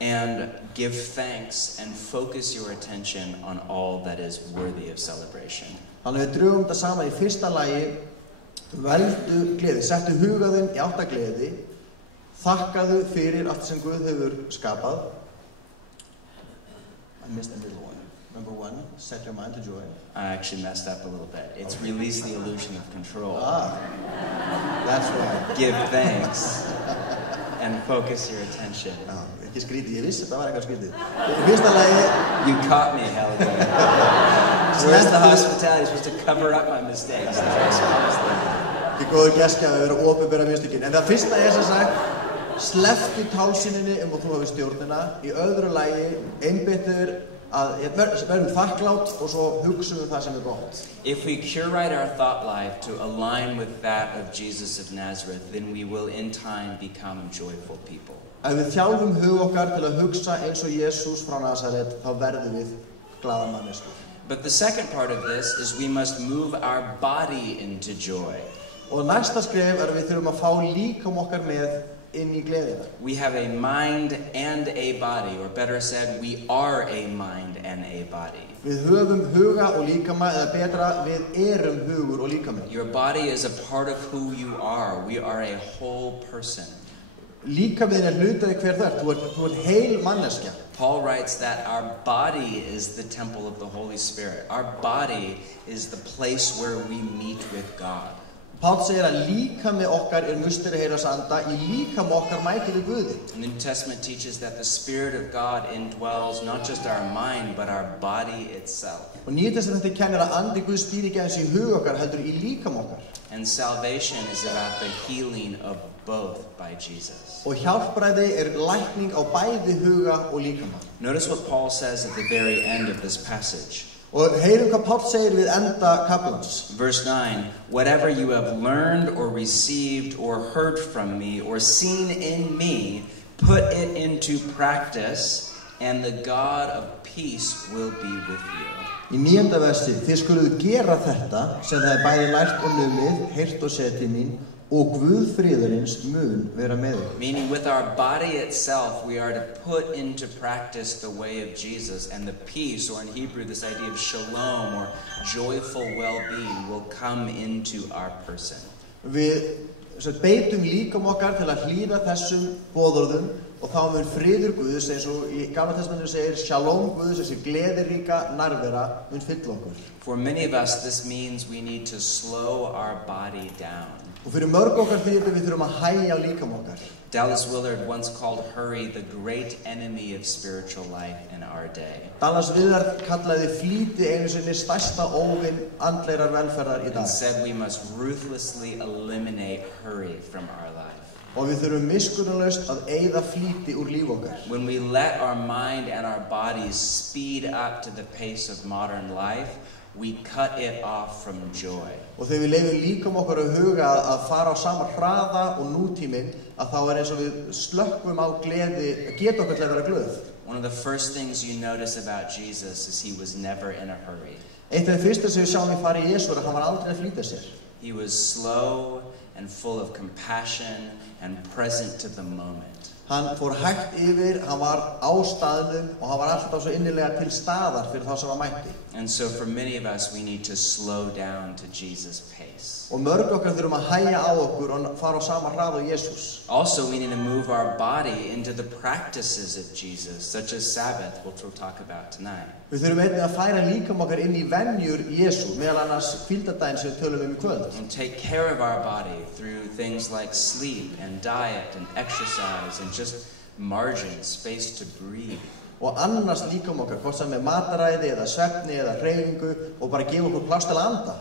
And give thanks and focus your attention on all that is worthy of celebration. Þannig við drögum þetta saman í fyrsta lagi, veldu gleði, settu hugaðinn í átta gleði, þakkaðu fyrir allt sem Guð hefur skapað. I missed a little one. Number 1, set your mind to joy. I actually messed up a little bit. It's release the illusion of control. That's right. Give thanks. and focus your attention. Já, ekki skrítið, ég vissi þetta var eitthvað skrítið. Í fyrsta lagi, You caught me, Helgi. Where's the hospitality? You're supposed to cover up my mistakes. That's what I'm supposed to do. ekki góður gestgjafi að vera opinbera mistökin. En það fyrsta er sem sagt, slepptu tálsýninni að þú hafi stjórnina. Í öðru lagi, einbeittur að verðum þakklátt og svo hugsum það sem gott. If we curate our thought life to align with that of Jesus of Nazareth, then we will in time become joyful people. Ef við þjálfum hug okkar til að hugsa eins og Jesús frá Nasaret, þá verðum við glaða manneskjur. But the second part of this is we must move our body into joy. Og næsta skref er að við þurfum að fá líkam okkar með inn í gleðina. We have a mind and a body, or better said, we are a mind and a body. Við höfum huga og líkama, eða betra, við erum hugur og líkami. Your body is a part of who you are. We are a whole person. Líkaminn er hlutaði hver þú ert heil manneskja. Paul writes that our body is the temple of the Holy Spirit. Our body is the place where we meet with God. Páll segir að líkami okkar er musteri heilags anda, í líkama okkar mætir við Guði. The New Testament teaches that the Spirit of God indwells not just our mind, but our body itself. Og Nýja testamentið kennir að andi Guðs býr ekki aðeins í hug okkar, heldur í líkama okkar. And salvation is about the healing of both by Jesus. Og hjálpræði er lækning á bæði huga og líkama. Notice what Paul says at the very end of this passage. Og heyrum hvað Páll segir við enda kaflans. Verse 9, whatever you have learned or received or heard from me or seen in me, put it into practice, and the God of peace will be with you. Í 9. versi, þið skuluð gera þetta sem það er bæði lært og numið, heyrt og séð til mín, og Guð friðarins mun vera með ykkur. Meaning with our body itself, we are to put into practice the way of Jesus, and the peace, or in Hebrew this idea of shalom, or joyful well-being, will come into our person. Við beitum líkam okkar til að hlýða þessum boðorðum og þá mun friður Guðs, eins og í Gamla testamentinu segir, shalom Guðs, þessi gleðiríka nærvera mun fylla okkur. For many of us, this means we need to slow our body down. Og fyrir mörg okkar við þurfum að hægja líkam okkar. Dallas Willard once called hurry the great enemy of spiritual life in our day. Dallas Willard kallaði flýti einu sinni stærsta óvin andlegrar velferðar í dag. And said we must ruthlessly eliminate hurry from our life. Og við þurfum miskunnarlaust að eyða flýti úr líf okkar. When we let our mind and our bodies speed up to the pace of modern life, we cut it off from joy. Og þegar við leyfum líkam okkar að huga að fara á sama hraða og nútíminn, að þá er eins og við slökkvum á gleði, geta okkar til að vera glöð. One of the first things you notice about Jesus is he was never in a hurry. Eitt af því fyrsta sem við sjáum í fari Jesú er að hann var aldrei að flýta sér. He was slow and full of compassion and present to the moment. Hann fór hægt yfir, hann var á staðnum og hann var alltaf svo innilega til staðar fyrir þá sem hann mætti. And so for many of us, we need to slow down to Jesus' pace. Og mörg okkar þurfum að hægja á okkur og fara á sama hrað og Jesús. Also, we need to move our body into the practices of Jesus, such as Sabbath, which we'll talk about tonight. Við þurfum einnig að færa líkam okkar inn í venjur Jesú, meðal annars hvíldardaginn sem við tölum í kvöld. And take care of our body through things like sleep and diet and exercise and just margin, space to breathe. Og annars líkam okkar, hvort sem með mataræði eða svefni eða hreyfingu og bara gefa okkur pláss til að anda.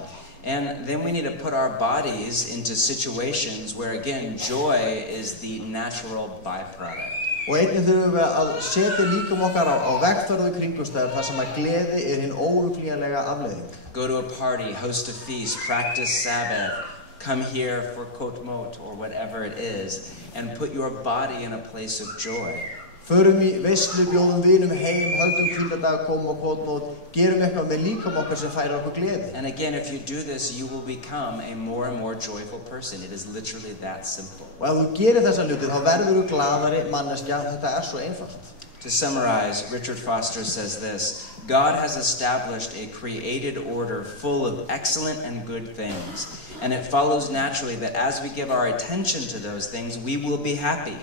And then we need to put our bodies into situations where, again, joy is the natural byproduct. Og einnig þurfum við að setja líkam okkar á vegferðu kringumstæður þar sem að gleði er hinn óumflýjanlega afleiðing. Go to a party, host a feast, practice Sabbath, come here for Kotmot or whatever it is, and put your body in a place of joy. Förum í veislu, bjóðum vinum heim, höldum hvíldardag, komum á kvótmót, gerum eitthvað með líkam okkar sem færir okkur gleði. And again, if you do this, you will become a more and more joyful person. It is literally that simple. Og ef þú gerir þessa hluti, þá verður þú glaðari manneskja, þetta er svo einfalt. To summarize, Richard Foster says this: God has established a created order full of excellent and good things, and it follows naturally that as we give our attention to those things, we will be happy.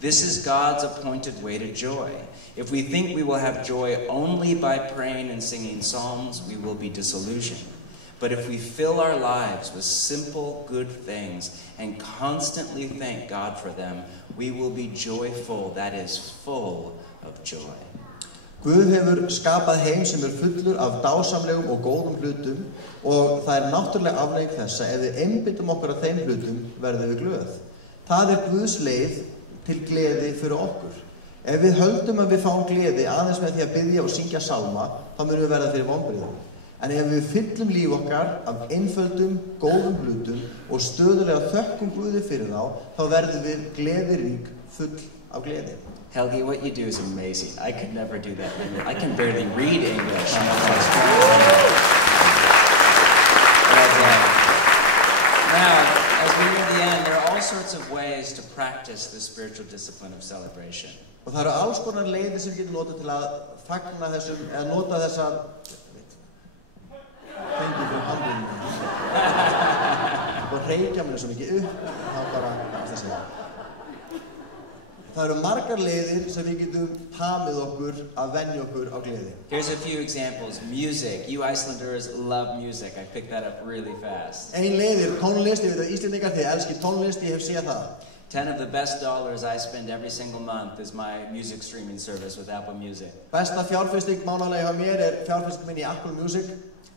This is God's appointed way to joy. If we think we will have joy only by praying and singing psalms, we will be disillusioned. But if we fill our lives with simple, good things and constantly thank God for them, we will be joyful, that is full of joy. Guð hefur skapað heim sem fullur af dásamlegum og góðum hlutum og það náttúrulega afleiðing þess að ef við einbyttum okkur að þeim hlutum verðum við glöð. Það Guðs leið til gleði fyrir okkur. Ef við höldum að við fáum gleði aðeins með því að biðja og syngja salma, þá munum við verða fyrir vonbrigðum. En ef við fyllum líf okkar af einföldum, góðum hlutum og stöðulega þökkum Guði fyrir þá verðum við gleðirík full af gleði. Helgi, what you do is amazing. I could never do that. I can barely read English. Now, as we near the end, there are all sorts of ways to practice the spiritual discipline of celebration. Og það eru alls konar leiðir sem við getum notað til að fagna þessum, eða nota þessa fengi fyrir handlunum. Og reykja mér svo mikið upp, þá bara kannast að segja. Það eru margar leiðir sem við getum tamið okkur að venja okkur á gleði. Here's a few examples. Music. You Icelanders love music. I picked that up really fast. Ein leiðir, tónlist. Ég veit að Íslendingar þið elskir tónlist, ég hef séð það. 10 of the best dollars I spend every single month is my music streaming service with Apple Music. Besta fjárfesting mánaðarlega hjá mér fjárfesting minn í Apple Music.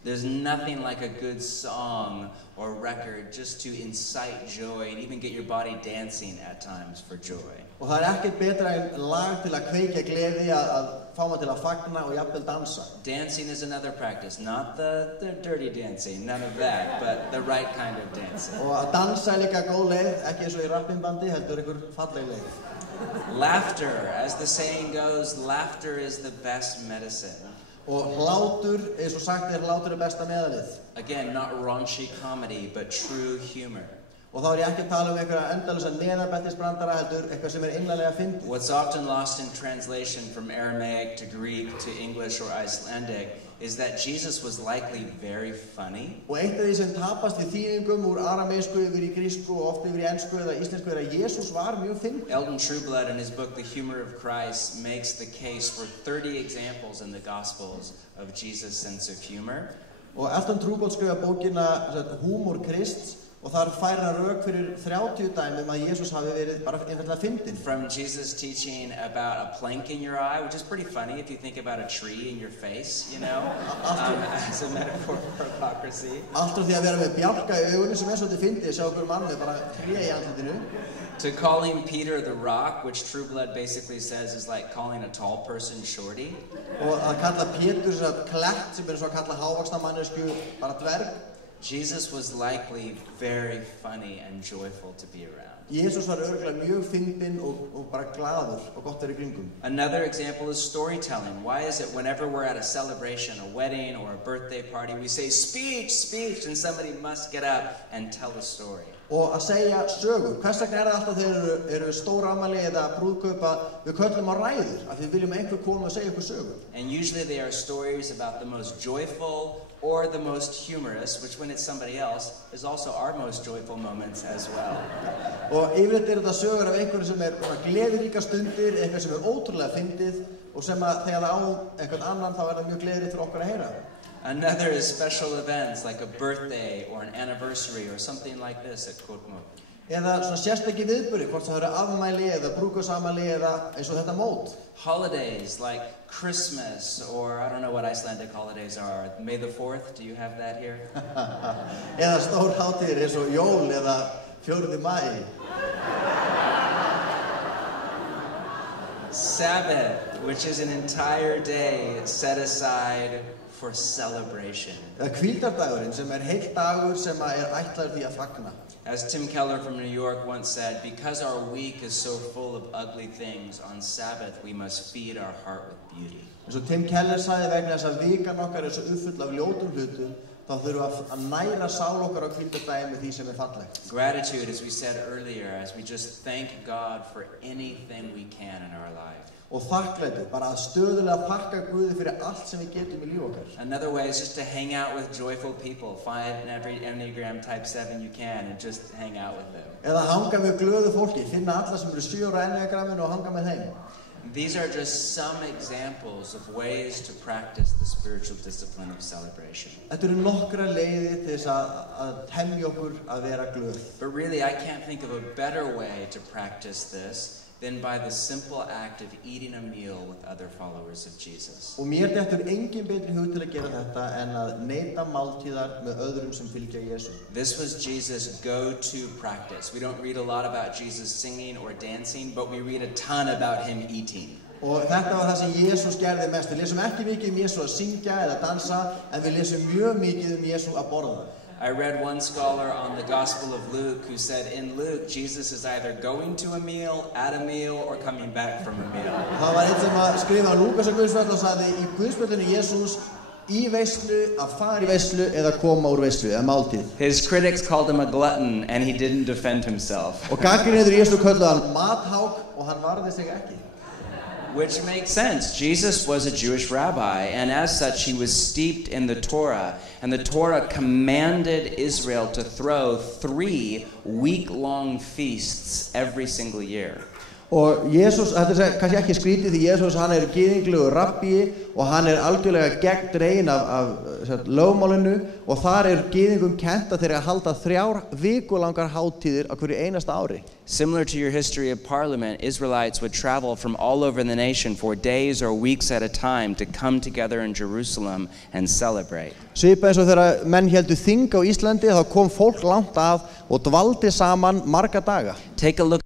There's nothing like a good song or record just to incite joy and even get your body dancing at times for joy. Og það ekkert betra en lag til að kveikja gleði að fá maður til að fagna og jafnvel dansa. Dancing is another practice, not the dirty dancing, none of that, but the right kind of dancing. Og að dansa líka góð leið, ekki eins og í rappinbandi, heldur einhver falleg leið. Laughter, as the saying goes, laughter is the best medicine. Og hlátur, eins og sagt hlátur besta meðalið. Again, not raunchy comedy, but true humor. Og þá ég ekki að tala einhverja endalausa neðarbettisbrandara heldur eitthvað sem innanlega fyndið. What's often lost in translation from Aramaic to Greek to English or Icelandic is that Jesus was likely very funny. Og eitt af því sem tapast í þýðingum úr arameisku yfir í grísku og oft yfir í ensku eða íslensku að Jesús var mjög fyndinn. Eldon Trueblood in his book The Humor of Christ makes the case for 30 examples in the Gospels of Jesus' sense of humor. Og Eldon Trueblood skrifa bókina Húmor Krists og þar fær hann rök fyrir 30 dæmum að Jesús hafi verið bara einfaldlega fyndinn. From Jesus teaching about a plank in your eye, which is pretty funny if you think about a tree in your face, you know, as a metaphor for hypocrisy. Allt frá því að vera með bjálka í augunum sem svolítið fyndið, sjá okkur mann með bara tré í andlitinu. To calling Peter the rock, which Trueblood basically says is like calling a tall person shorty. Og að kalla Pétur klett sem svo að kalla hávaxna mannesku bara dverg. Jesus was likely very funny and joyful to be around. Jesús var örugglega mjög fyndinn og bara glaður og gott í kringum. Another example is storytelling. Why is it whenever we're at a celebration, a wedding or a birthday party, we say speech, speech, and somebody must get up and tell a story? Og að segja sögur. Hvers vegna það alltaf þegar eru stórafmæli eða brúðkaupa við köllum á ræður af því við viljum einhver koma og segja okkur sögur. And usually they are stories about the most joyful or the most humorous, which when it's somebody else is also our most joyful moments as well. Og yfirleitt þetta sögur af einhverju sem gleðiríka stundir, eitthvað sem ótrúlega fyndið og sem að þegar það á einhvern annan þá það mjög gleðilegt fyrir okkur að heyra. Another is special events like a birthday or an anniversary or something like this at Kotmo. Eða svona sérstakki viðburði, hvort það eru afmæli eða brúðkaupsafmæli eða eins og þetta mót. Holidays like Christmas or I don't know what Icelandic holidays are. May the 4th, do you have that here? Eða stór hátíðir eins og jól eða 4. maí. Sabbath, which is an entire day set aside for celebration. Eða hvíldardagurinn sem heill dagur sem ætlaður því að fagna. As Tim Keller from New York once said, because our week is so full of ugly things, on Sabbath we must feed our heart with beauty. Eins og Tim Keller sagði vegna þess að vikan okkar svo uppfull af ljótum hlutum, þá þurfum við að næra sál okkar á hvíldardaginn með því sem fallegt. Gratitude, as we said earlier, as we just thank God for anything we can in our life. Og þakklæti, bara að stöðulega þakka Guði fyrir allt sem við getum í líf okkar. Another way is just to hang out with joyful people. Find every Enneagram type 7 you can and just hang out with them. Eða hanga með glöðu fólki, finna alla sem eru 7 ára Enneagraminu og hanga með þeim. These are just some examples of ways to practice the spiritual discipline of celebration. Þetta eru nokkra leiðir til þess að temja okkur að vera glöð. But really, I can't think of a better way to practice this than by the simple act of eating a meal with other followers of Jesus. Og mér dettur engin betri hug til að gera þetta en að neyta máltíðar með öðrum sem fylgja Jesú. This was Jesus' go-to practice. We don't read a lot about Jesus singing or dancing, but we read a ton about him eating. Og þetta var það sem Jesús gerði mest. Við lesum ekki mikið Jesú að syngja eða dansa, en við lesum mjög mikið Jesú að borða. I read one scholar on the Gospel of Luke who said in Luke, Jesus is either going to a meal, at a meal, or coming back from a meal. Það var einn sem að skrifa á Lúkasar Guðspjall og sagði í Guðspjallinu Jesús í veislu, að fara í veislu eða koma úr veislu, eða máltíð. His critics called him a glutton and he didn't defend himself. Og gagnrýnendur Jesú kölluðu hann mathák og hann varði sig ekki. Which makes sense. Jesus was a Jewish rabbi, and as such he was steeped in the Torah, and the Torah commanded Israel to throw 3 week-long feasts every single year. Og Jesús, þetta er kannski ekki skrítið því Jesús hann gyðinglegur rabbi og hann algjörlega gegn dreginn af lögmálinu og þar gyðingum kennt að þeir halda 3 vikulangar hátíðir á hverju einasta ári. Similar to your history of Parliament, Israelites would travel from all over the nation for days or weeks at a time to come together in Jerusalem and celebrate. Svipað eins og þegar menn héldu þing á Íslandi þá kom fólk langt að og dvaldi saman marga daga. Take a look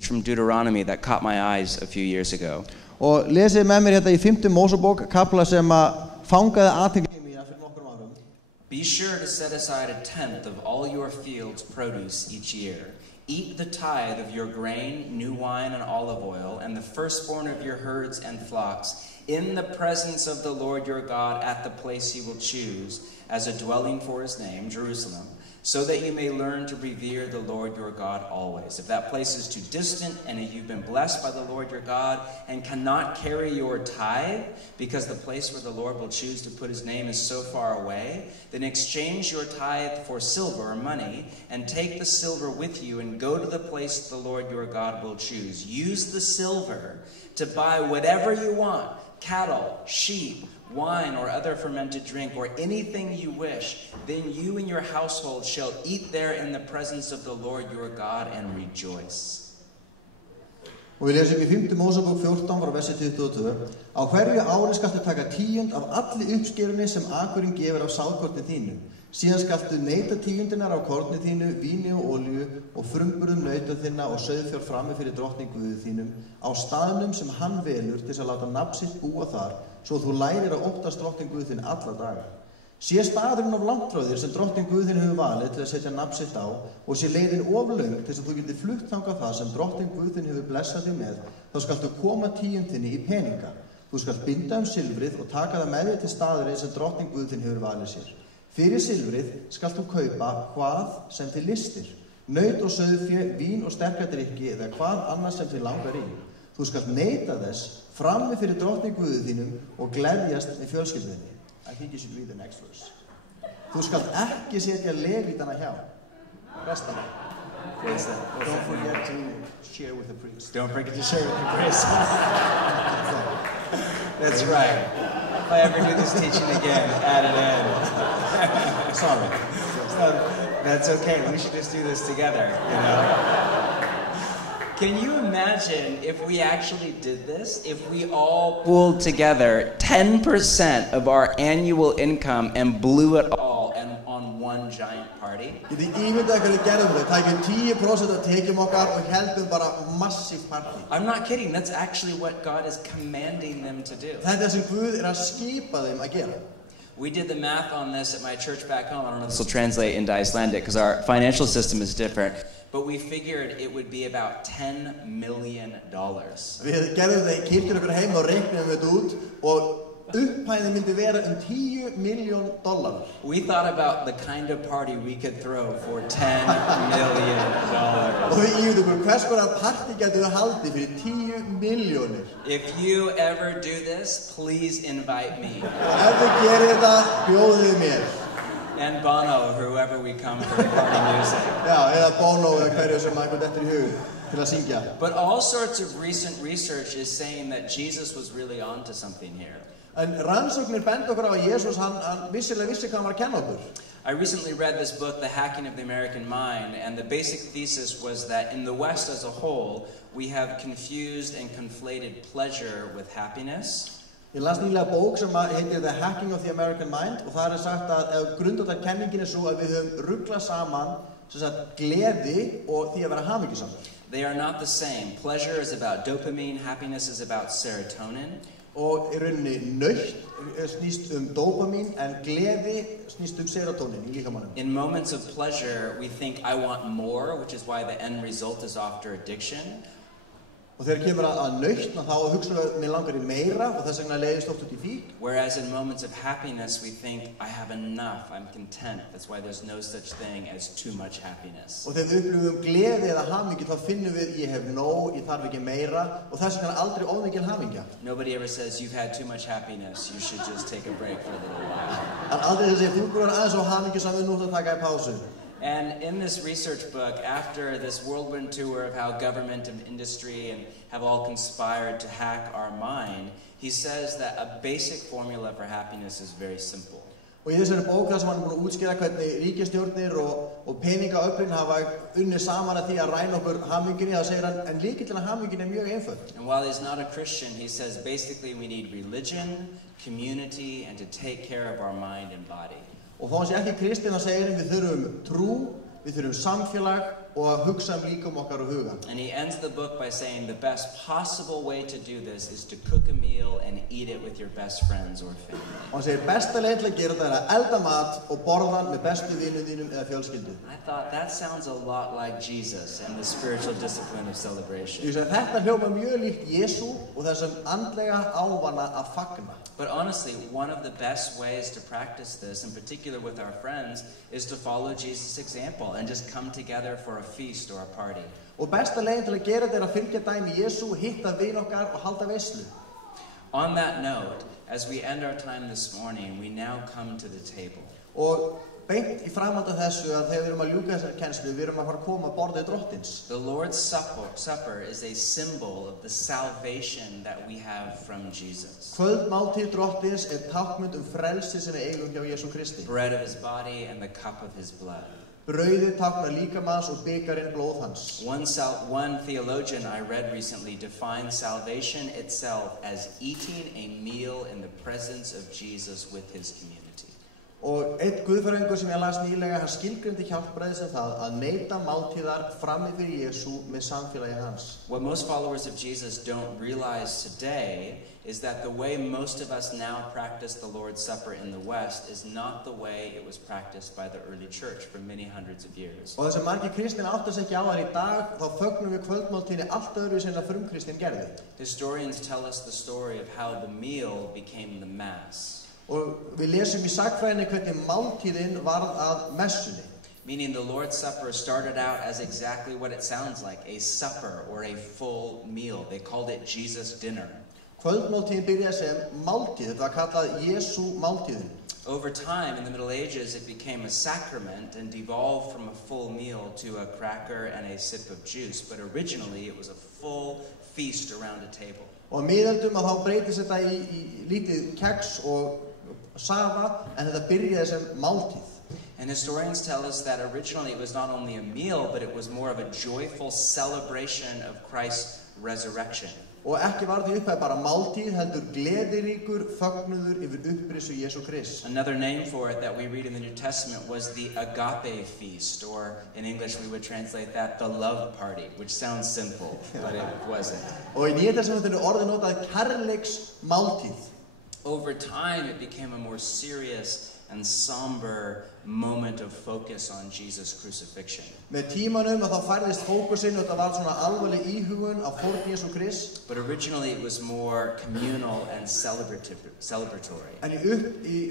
from Deuteronomy that caught my eyes a few years ago. Og lesið með mér hérna í 5. Mósebók kapla sem að fangaði athygli mína fyrir nokkrum árum. Be sure to set aside a tenth of all your field's produce each year. Eat the tithe of your grain, new wine, and olive oil, and the firstborn of your herds and flocks, in the presence of the Lord your God at the place he will choose as a dwelling for his name, Jerusalem, so that you may learn to revere the Lord your God always. If that place is too distant and if you've been blessed by the Lord your God and cannot carry your tithe because the place where the Lord will choose to put his name is so far away, then exchange your tithe for silver or money and take the silver with you and go to the place the Lord your God will choose. Use the silver to buy whatever you want, cattle, sheep, wine or other fermented drink or anything you wish, then you and your household shall eat there in the presence of the Lord your God and rejoice. Og við lesum í 5. Mósebók 14 frá versi 22. Á hverju ári skaltu taka 10% af alli uppskerunni sem akurinn gefur af sáðkorni þínu. Síðan skaltu neyta 10% af korni þínu, víni og olíu og frumburðum nauta þinna og sauðfjár frammi fyrir drottning Guði þínum á staðnum sem hann velur til að láta nafn sitt búa þar, svo þú lærir að óttast drottning Guð þinn alla daga. Sé staðurinn of langt frá þér sem drottning Guð þinn hefur valið til að setja nafn sitt á og sé leiðin of löng til að þú getur flutt þangað það sem drottning Guð þinn hefur blessað þig með, þá skaltu koma 10% í peninga. Þú skalt binda silfrið og taka það með þér til staðurinn sem drottning Guð þinn hefur valið sér. Fyrir silfrið skalt þú kaupa hvað sem þig listir, naut og sauðfé, vín og sterka drykki eða hvað annað sem þig langar í. Þú skalt neyta þess frammi fyrir drottning Guði þínum og gleðjast með fjölskylduðinni. I think you should read the next verse. Þú skalt ekki setja levítana hjá. Restana. Don't forget to share with the priest. Don't forget to share with the priest. That's right. If I ever do this teaching again, add it in. Sorry. That's okay. We should just do this together, you know? Can you imagine if we actually did this? If we all pooled together 10% of our annual income and blew it all on one giant party? Getið ímyndað hvernig gerðum við. Tækjum 10% af tekjum okkar og heldum bara massíft partí. I'm not kidding. That's actually what God is commanding them to do. Þetta sem Guð að skipa þeim að gera. We did the math on this at my church back home. I don't know if this will translate into Icelandic because our financial system is different. But we figured it would be about $10 million. Við gerðum það í kirkjunni okkur heim og reiknaðum þetta út og upphæðin myndi vera $10 million. We thought about the kind of party we could throw for $10 million. Og við ímyndum okkur hvers konar partí gætum við haldið fyrir 10 milljónir. If you ever do this, please invite me. Ef þið gerir þetta, bjóðið þið mér. And Bono, or whoever we come for party music. Já, eða Bono eða hverju sem eitthvað dettur í hug. til að syngja. But all sorts of recent research is saying that Jesus was really onto something here. En rannsóknir benda okkur á að Jesús, hann vissilega vissi hvað hann var að kenna okkur. I recently read this book, The Hacking of the American Mind, and the basic thesis was that in the West as a whole, we have confused and conflated pleasure with happiness. Ég las nýlega bók sem heitir The Hacking of the American Mind og það sagt að grundvallarkenningin svo að við höfum ruglað saman gleði og því að vera hamingjusamur. They are not the same. Pleasure is about dopamine, happiness is about serotonin. Og í rauninni naut snýst dopamín en gleði snýst serotonin í líkamannum. In moments of pleasure, we think I want more, which is why the end result is after addiction. Og þegar kemur að nautna þá hugsaum við mér langar í meira og þess vegna leiðist oft út í fík. Whereas in moments of happiness we think I have enough, I'm content. That's why there's no such thing as too much happiness. Og þegar við upplifum gleði eða hamingju þá finnum við ég hef nóg, ég þarf ekki meira og þess vegna aldrei ómikil hamingja. Nobody ever says you've had too much happiness, you should just take a break for a little while. En aldrei þessi þú búin aðeins á hamingjusamur nú að taka í pásu. And in this research book, after this whirlwind tour of how government and industry and have all conspired to hack our mind, he says that a basic formula for happiness is very simple. Og í þessari bók þar sem hann búin að útskýra hvernig ríkisstjórnir og peningaöflin hafa unnið saman að því að ræna okkur hamingjunni, þá segir hann, en lykillinn að hamingjunni mjög einföld. And while he's not a Christian, he says basically we need religion, community, and to take care of our mind and body. Og þá hann sé ekki kristinn að segja við þurfum trú, við þurfum samfélag og að hugsa líkum okkar og huga. And he ends the book by saying the best possible way to do this is to cook a meal and eat it with your best friends or family. Og hann segir besta leið til að gera þetta að elda mat og borða hann með bestu vinum þínum eða fjölskyldu. I thought that sounds a lot like Jesus and the spiritual discipline of celebration. Ég segi þetta hljóma mjög líkt Jesú og þessum andlega ávana að fagna. But honestly, one of the best ways to practice this, in particular with our friends, is to follow Jesus' example and just come together for a feast or a party. Og besta leiðin til að gera þetta að fylgja dæmi Jesú, hitta vin okkar og halda veislu. On that note, as we end our time this morning, we now come to the table. Og beint í framhaldi af þessu að þegar við erum að ljúka þessari kennslu, við erum að fara að koma að borðið Drottins. The Lord's Supper is a symbol of the salvation that we have from Jesus. Kvöldmáltíð Drottins táknmynd frelsi sem við eigum hjá Jesú Kristi. Bread of his body and the cup of his blood. Brauðið táknar líkamans og bikarinn blóð hans. One theologian I read recently defined salvation itself as eating a meal in the presence of Jesus with his community. Og einn guðfræðingur sem ég las nýlega, hann skilgreindi hjálpræði sem það að neyta máltíðar frammi fyrir Jesú með samfélagi hans. What most followers of Jesus don't realize today is that the way most of us now practice the Lord's Supper in the West is not the way it was practiced by the early church for many hundreds of years. Og þess að margir kristnir áttast ekki á þar í dag, þá fögnum við kvöldmáltíðinni allt öðru sem að frumkristinn gerði. Historians tell us the story of how the meal became the mass. Og við lesum í sagnfræðinni hvernig máltíðin varð að messunni. Meaning the Lord's Supper started out as exactly what it sounds like, a supper or a full meal. They called it Jesus' dinner. Kvöldmáltíðin byrjaði sem máltíð, þetta var kallað Jesú máltíðin. Over time, in the Middle Ages, it became a sacrament and devolved from a full meal to a cracker and a sip of juice. But originally, it was a full feast around a table. Og miðöldum að þá breytist þetta í lítið keks og safa, en þetta byrjaði sem máltíð. And historians tell us that originally it was not only a meal, but it was more of a joyful celebration of Christ's resurrection. Og ekki var því upphæð bara máltíð, heldur gleðiríkur fögnuður yfir upprissu Jesú Krists. Another name for it that we read in the New Testament was the agape feast, or in English we would translate that the love party, which sounds simple, but it wasn't. Og í Nýja testamentinu orðið notað kærleiks máltíð. Over time it became a more serious and somber moment of focus on Jesus' crucifixion. Með tímanum að þá færðist fókusinn og þetta var svona alvarleg íhugun á fórn Jesú Krists. But originally it was more communal and celebratory. En í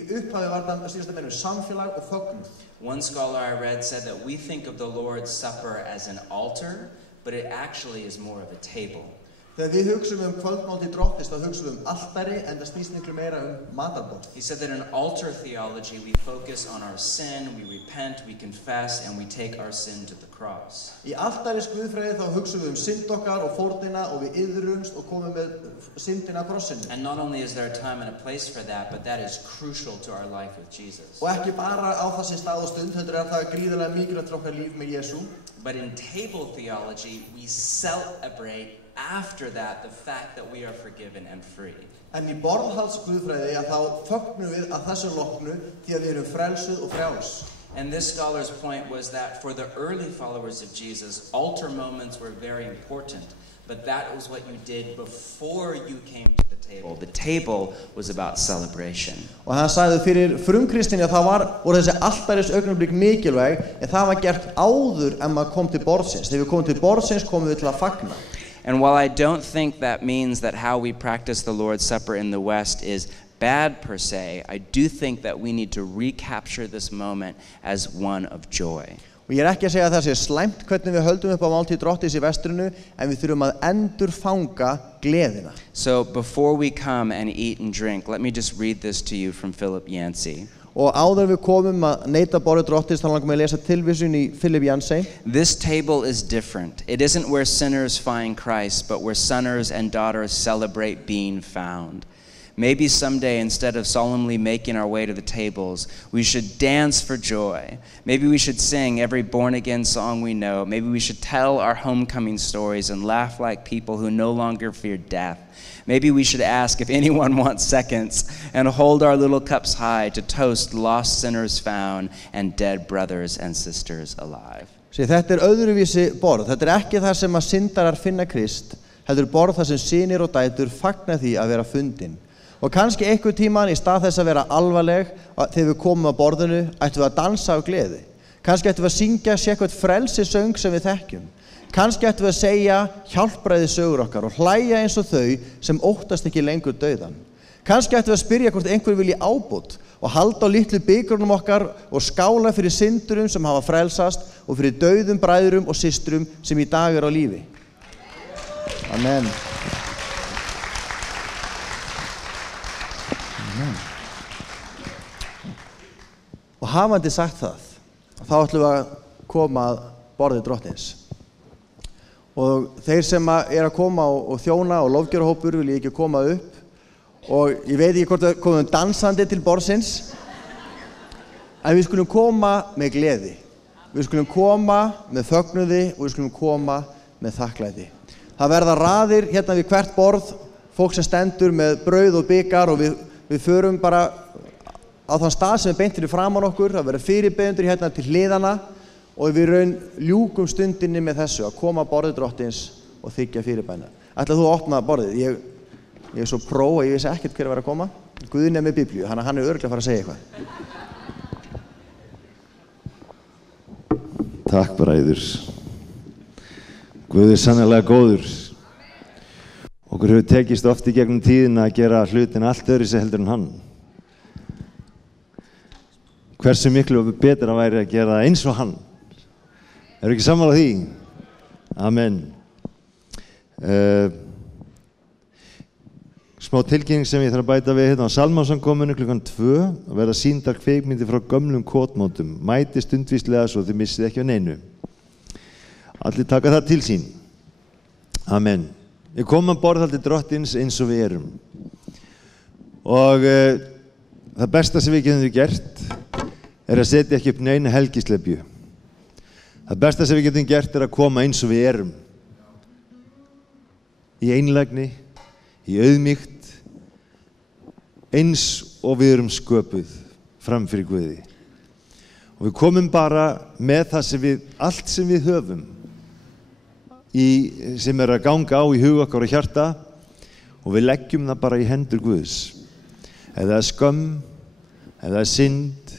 upphafi var það síðast að meina samfélag og fögnuð. One scholar I read said that we think of the Lord's Supper as an altar, but it actually is more of a table. Þegar við hugsum kvöldmáltíð Drottins, þá hugsum við altari, en það snýst miklu meira matarborð. He said that in altar theology, we focus on our sin, we repent, we confess, and we take our sin to the cross. Í altaris guðfræði þá hugsum við synd okkar og fórnina og við iðrumst og komum með syndina á krossinu. And not only is there a time and a place for that, but that is crucial to our life with Jesus. Og ekki bara á þessi stað og stund, heldur það gríðarlega mikilvægt fyrir okkar líf með Jesú. But in table theology, we celebrate after that the fact that we are forgiven and free. En í borðhaldsguðfræði að þá fögnum við að þessu loknu því að við erum frelsuð og frjáls. And this scholar's point was that for the early followers of Jesus, altar moments were very important, but that was what you did before you came to the table. The table was about celebration. Og hann sagði fyrir frumkristinni að það voru þessi altaris augnablik mikilvæg, en það var gert áður en maður kom til borðsins. Þegar við komum til borðsins komum við til að fagna. And while I don't think that means that how we practice the Lord's Supper in the West is bad per se, I do think that we need to recapture this moment as one of joy. Og ég ekki að segja að það sé slæmt hvernig við höldum upp á máltíð Drottins í vestrinu, en við þurfum að endurfanga gleðina. So before we come and eat and drink, let me just read this to you from Philip Yancey. Og áður við komum að neita borðið Drottins, þá langar mig að lesa tilvísun í Philip Yancey. This table is different. It isn't where sinners find Christ, but where sons and daughters celebrate being found. Maybe someday, instead of solemnly making our way to the tables, we should dance for joy. Maybe we should sing every born-again song we know. Maybe we should tell our homecoming stories and laugh like people who no longer fear death. Maybe we should ask if anyone wants seconds and hold our little cups high to toast lost sinners found and dead brothers and sisters alive. Þetta öðruvísi borð. Þetta ekki það sem að syndarar finna Krist, heldur borð það sem synir og dætur fagna því að vera fundin. Og kannski einhver tíman í stað þess að vera alvarleg þegar við komum að borðinu, ættum við að dansa af gleði. Kannski ættum við að syngja sérkvæmt frelsissöng sem við þekkjum. Kannski ættum við að segja hjálpræði sögur okkar og hlæja eins og þau sem óttast ekki lengur dauðan. Kannski ættum við að spyrja hvort einhver vilji ábót og halda á litlu bikrunum okkar og skála fyrir syndurum sem hafa frelsast og fyrir dauðum bræðurum og systrum sem í dag á lífi. Amen. Og hafandi sagt það, þá ætlum við að koma að borðið Drottins. Og þeir sem að koma og þjóna og lofgjörahópur vil ég ekki koma upp. Og ég veit ekki hvort að komum dansandi til borðsins. En við skulum koma með gleði. Við skulum koma með fögnuði og við skulum koma með þakklæti. Það verða raðir hérna við hvert borð, fólk sem stendur með brauð og bikar og við förum bara á þann stað sem beint fyrir framan okkur, það verður fyrirbeðendur hérna til hliðana og við raun ljúkum stundinni með þessu að koma að borðið Drottins og þiggja fyrirbæna. Ætlar þú að opna borðið? Ég er svo pró að ég vissi ekkert hver að vera að koma. Guðinn er með Biblíu, hann er örugglega að fara að segja eitthvað. Takk bræður. Guð er sannarlega góður. Okkur hefur tekist oft í gegnum tíðina að gera hlutin allt öðruvísi heldur en hann. Hversu miklu betra væri að gera það eins og hann. Eru ekki sammála því? Amen. Smá tilkynning sem ég þarf að bæta við hérna á Salmássamkomunu klukkan 2 og verða sýndar kvikmyndir frá gömlum kotmótum. Mæti stundvíslega svo þið missið ekki á neinu. Allir taka það til sín. Amen. Við komum að borðhaldi Drottins eins og við erum. Og það besta sem við getum gert er að setja ekki upp neina helgislepju. Það besta sem við getum gert er að koma eins og við erum. Í einlægni, í auðmýkt, eins og við erum sköpuð fram fyrir Guði. Og við komum bara með það sem allt sem við höfum, sem er að ganga á í hug okkar og hjarta, og við leggjum það bara í hendur Guðs. Ef það er skömm, ef það er synd,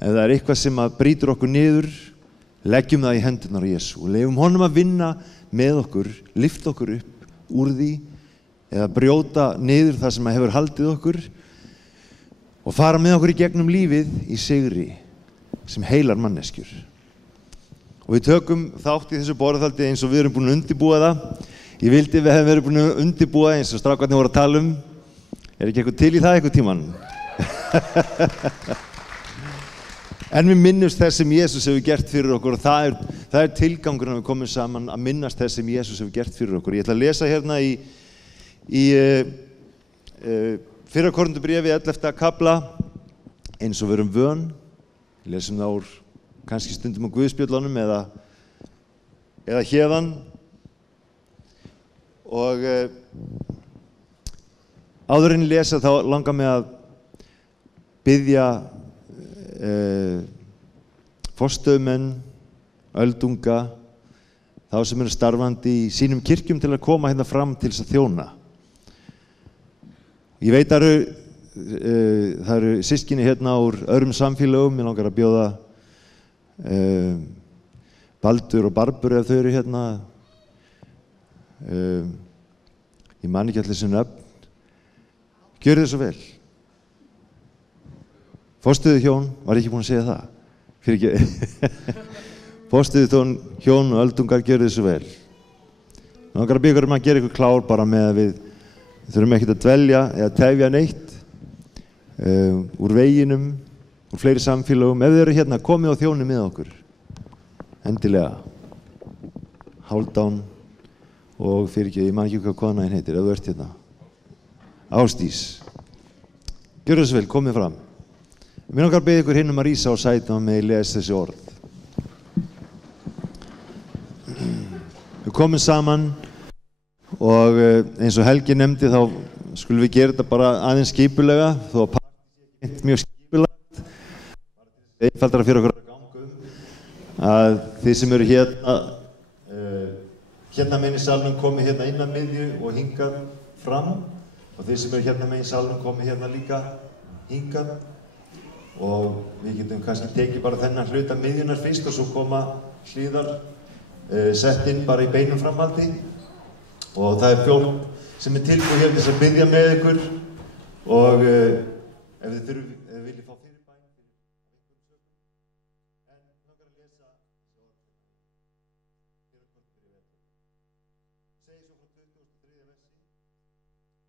ef það er eitthvað sem brýtur okkur niður, leggjum það í hendurnar á Jesú og leyfum honum að vinna með okkur, lyfta okkur upp úr því eða brjóta niður það sem hefur haldið okkur og fara með okkur í gegnum lífið í sigri sem heilar manneskjur. Og við tökum þátt í þessu borðhaldi eins og við erum búin að undirbúa það Ég vildi við hefum verið búin að undirbúa eins og strákarnir voru að tala ekki eitthvað til í það eitthvað tíman? En við minnumst þess sem Jesús hefur gert fyrir okkur og það er tilgangurinn að við komum saman að minnast þess sem Jesús hefur gert fyrir okkur. Ég ætla að lesa hérna í 1. Korinthubréfi 11. kafla eins og við erum vön. Við lesum það úr kannski stundum á Guðspjöllunum eða héðan. Og áður en ég lesa þá langar mig að biðja forstöðumenn, öldunga, þá sem eru starfandi í sínum kirkjum til að koma hérna fram til þess að þjóna. Ég veit það eru systkini hérna úr öðrum samfélögum, ég langar að bjóða Baldur og Barbur ef þau eru hérna. Ég man ekki allir þessu nöfn. Gjörið þið svo vel. Forstöðu hjón, var ég ekki búin að segja það? Fyrir ekki. Forstöðu hjón og öldungar, gjörið þið svo vel. Langar að byggja að gera ykkur klár bara með að við þurfum ekkert að dvelja eða tefja neitt úr veginum, úr fleiri samfélögum. Ef þið eru hérna, komið og þjónið með okkur. Endilega. Hálfdán og fyrir ekki, ég man ekki hvað konan heitir, ef þú ert hérna. Ásdís. Gjörðu svo vel, komið fram. Mér langar að biðja ykkur hinn að rísa á sætum og með að lesa þessi orð. Við komum saman og eins og Helgi nefndi þá skulum við gera þetta bara aðeins skipulega, þó að partí er mjög skipulegt. Einfaldara fyrir okkur að ganga að þið sem eru hérna megin í salnum komið hérna inn að miðju og hingað fram og þeir sem eru hérna megin í salnum komið hérna líka hingað og við getum kannski tekið bara þennan hluta miðjunar fyrst og svo koma hlýðar sett inn bara í beinum framhaldi og það er fólk sem er tilbúið hérna til að biðja með ykkur og ef þið viljið fá fyrirbæn en langar að lesa segir svo frá 23.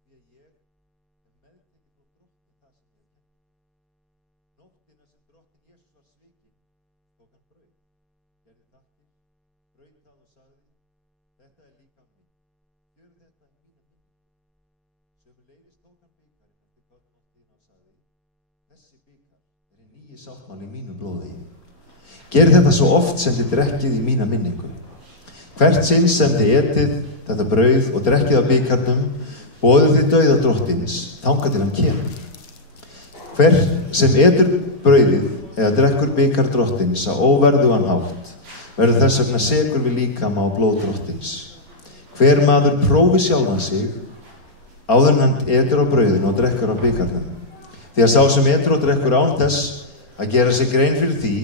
versi því að ég meðtekið frá drottin það sem ég kennt. Nóttina sem drottin Jesús var svikinn tók hann brauð, gerði þakkir, braut það og sagði þetta er líkam mitt, gjörðu þetta í mína minningu. Sömuleiðis tók hann bikarinn eftir kvöldmáltíðina og sagði þessi bikar er hinn nýji sáttmáli í mínu blóði. Gerðu þetta svo oft sem þið drekkið í mína minningu. Hvert sinn sem þið etið þetta brauð og drekkið af bikarnum, boðið þið dauða drottins, þangað til hann kemur. Hver sem etur brauðið eða drekkur bikar drottins á óverðugan hátt, verður þess vegna sekur við líkama á blóð drottins. Hver maður prófi sjálfan sig, áður en hann etur á brauðinu og drekkar á bikarnum. Því að sá sem etur og drekkur án þess að gera sig grein fyrir því,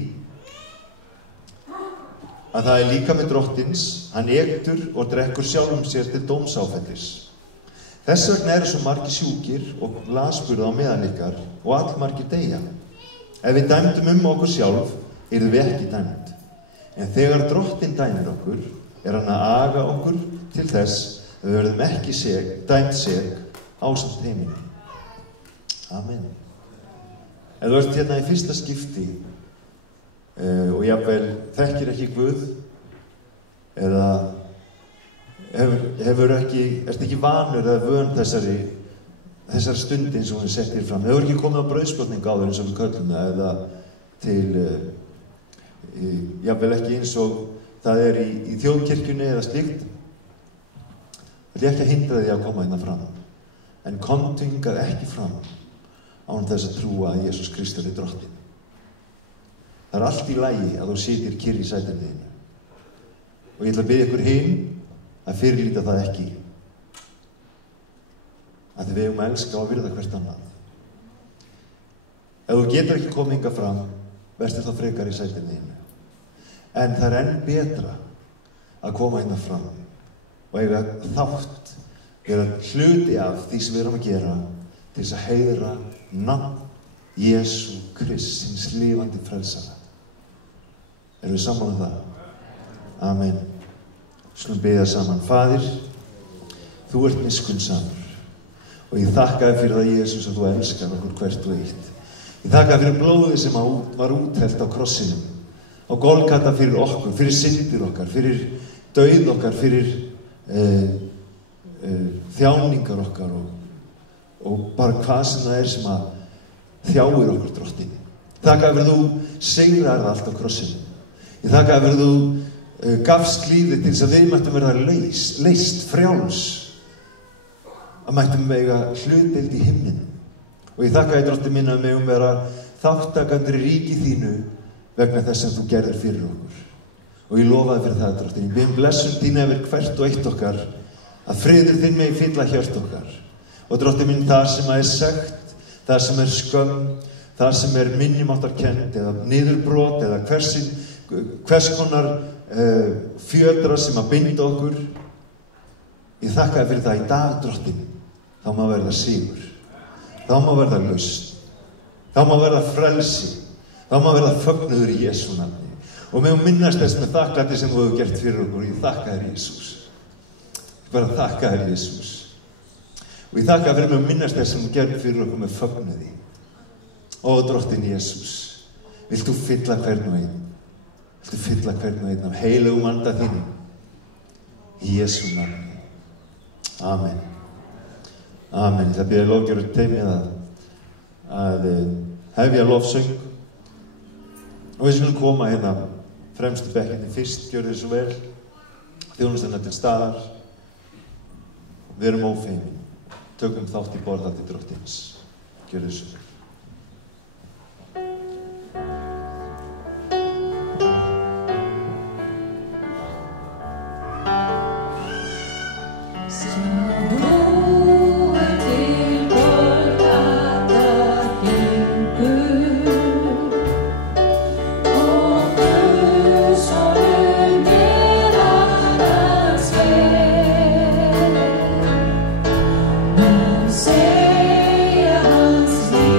að það er líkami drottins, hann etur og drekkur sjálfum sér til dómsáfellis. Þess vegna eru svo margir sjúkir og lasburða á meðal ykkar og allmargir deyja. Ef við dæmdum okkur sjálf, yrðum við ekki dæmd. En þegar drottin dæmir okkur, er hann að aga okkur til þess að við verðum ekki dæmt seg ásamt heiminum. Amen. Ef þú ert hérna í fyrsta skipti og jafnvel þekkir ekki Guð eða ert ekki vanur eða vön þessari stund eins og hún sett hér fram. Hefur ekki komið á brauðsblotningu áður eins og við köllum það eða til jafnvel ekki eins og það er í þjóðkirkjunni eða slíkt. Það er ekki að hindra því að koma hérna fram. En komdu hingað ekki fram án þess að trúa að Jesús Kristur er drottinn. Það er allt í lagi að þú sitir kyrr í sætinu þínu. Og ég ætla að biðja ykkur hin að fyrirlíta það ekki. Að þið við eigum að elska og virða hvert annað. Ef þú getur ekki komið hingað fram, verður þá frekar í sætinu þínu. En það er enn betra að koma hérna fram og eiga þátt, vera hluti af því sem við erum að gera til þess að heiðra nafn Jesú Krist, hins lifandi frelsara. Erum við saman um það? Amen. Skulum biðja saman. Faðir, Þú ert miskunnsamur. Og ég þakka þér fyrir það, Jesús, að þú elskar okkur hvert og eitt. Ég þakka þér fyrir blóðið sem var úthellt á krossinum. Á Golgata fyrir okkur, fyrir syndir okkar, fyrir dauð okkar, fyrir þjáningar okkar og bara hvað sem það sem að þjáir okkur, Drottinn. Ég þakka þér fyrir þú sigrar allt á krossinum. Ég þakka þér fyrir þú gafst lífið til þess að við mættum verða leyst, frjáls, að mættum eiga hlutdeild í himninum. Og ég þakka þér, Drottinn minn, að megum vera þátttakendur í ríki þínu vegna þess sem þú gerðir fyrir okkur. Og ég lofaði fyrir það, Drottinn. Ég bið blessun þín yfir hvert og eitt okkar, að friður þinn megi fylla hjört okkar. Og Drottinn minn, það sem er sekt, það sem er skömm, það sem er minnumáttarkennd eða niðurbrot eða hvers konar fjötra sem að binda okkur. Ég þakka þér fyrir það í dag, Drottinn. Þá má verða sigur. Þá má verða lausn. Þá má verða frelsi. Þá má verða fögnuður í Jesú nafni. Og megum minnast þess með þakklæti sem þú hefur gert fyrir okkur. Ég þakka þér, Jesús. Ég bara þakka þér, Jesús. Og ég þakka þér megum minnast þess sem þú gerðir fyrir okkur með fögnuði. Ó, Drottinn Jesús, vilt þú fylla hvern og einn? Vilt þú fylla hvern og einn af heilugum anda þínum? Í Jesú nafni. Amen. Amen. Það byrja lofgjörður teimið að hefja lofsöng. Og við skulum koma hérna fremstu bekkinni fyrst, gjörðu þið svo vel. Þjónustan til staðar. Við erum ófeimin. Tökum þátt í borðati Drottins. Gjörðu þið svo vel. Säga hans liv.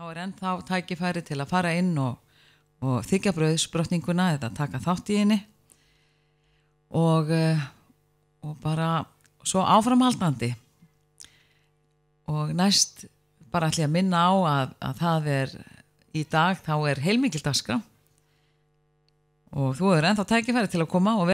þá ennþá tækifæri til að fara inn og þiggja brauðsbrotninguna eða taka þátt í henni og bara svo áframhaldandi og næst bara ætla ég að minna á að það í dag þá heilmikil dagskrá og þú ennþá tækifæri til að koma og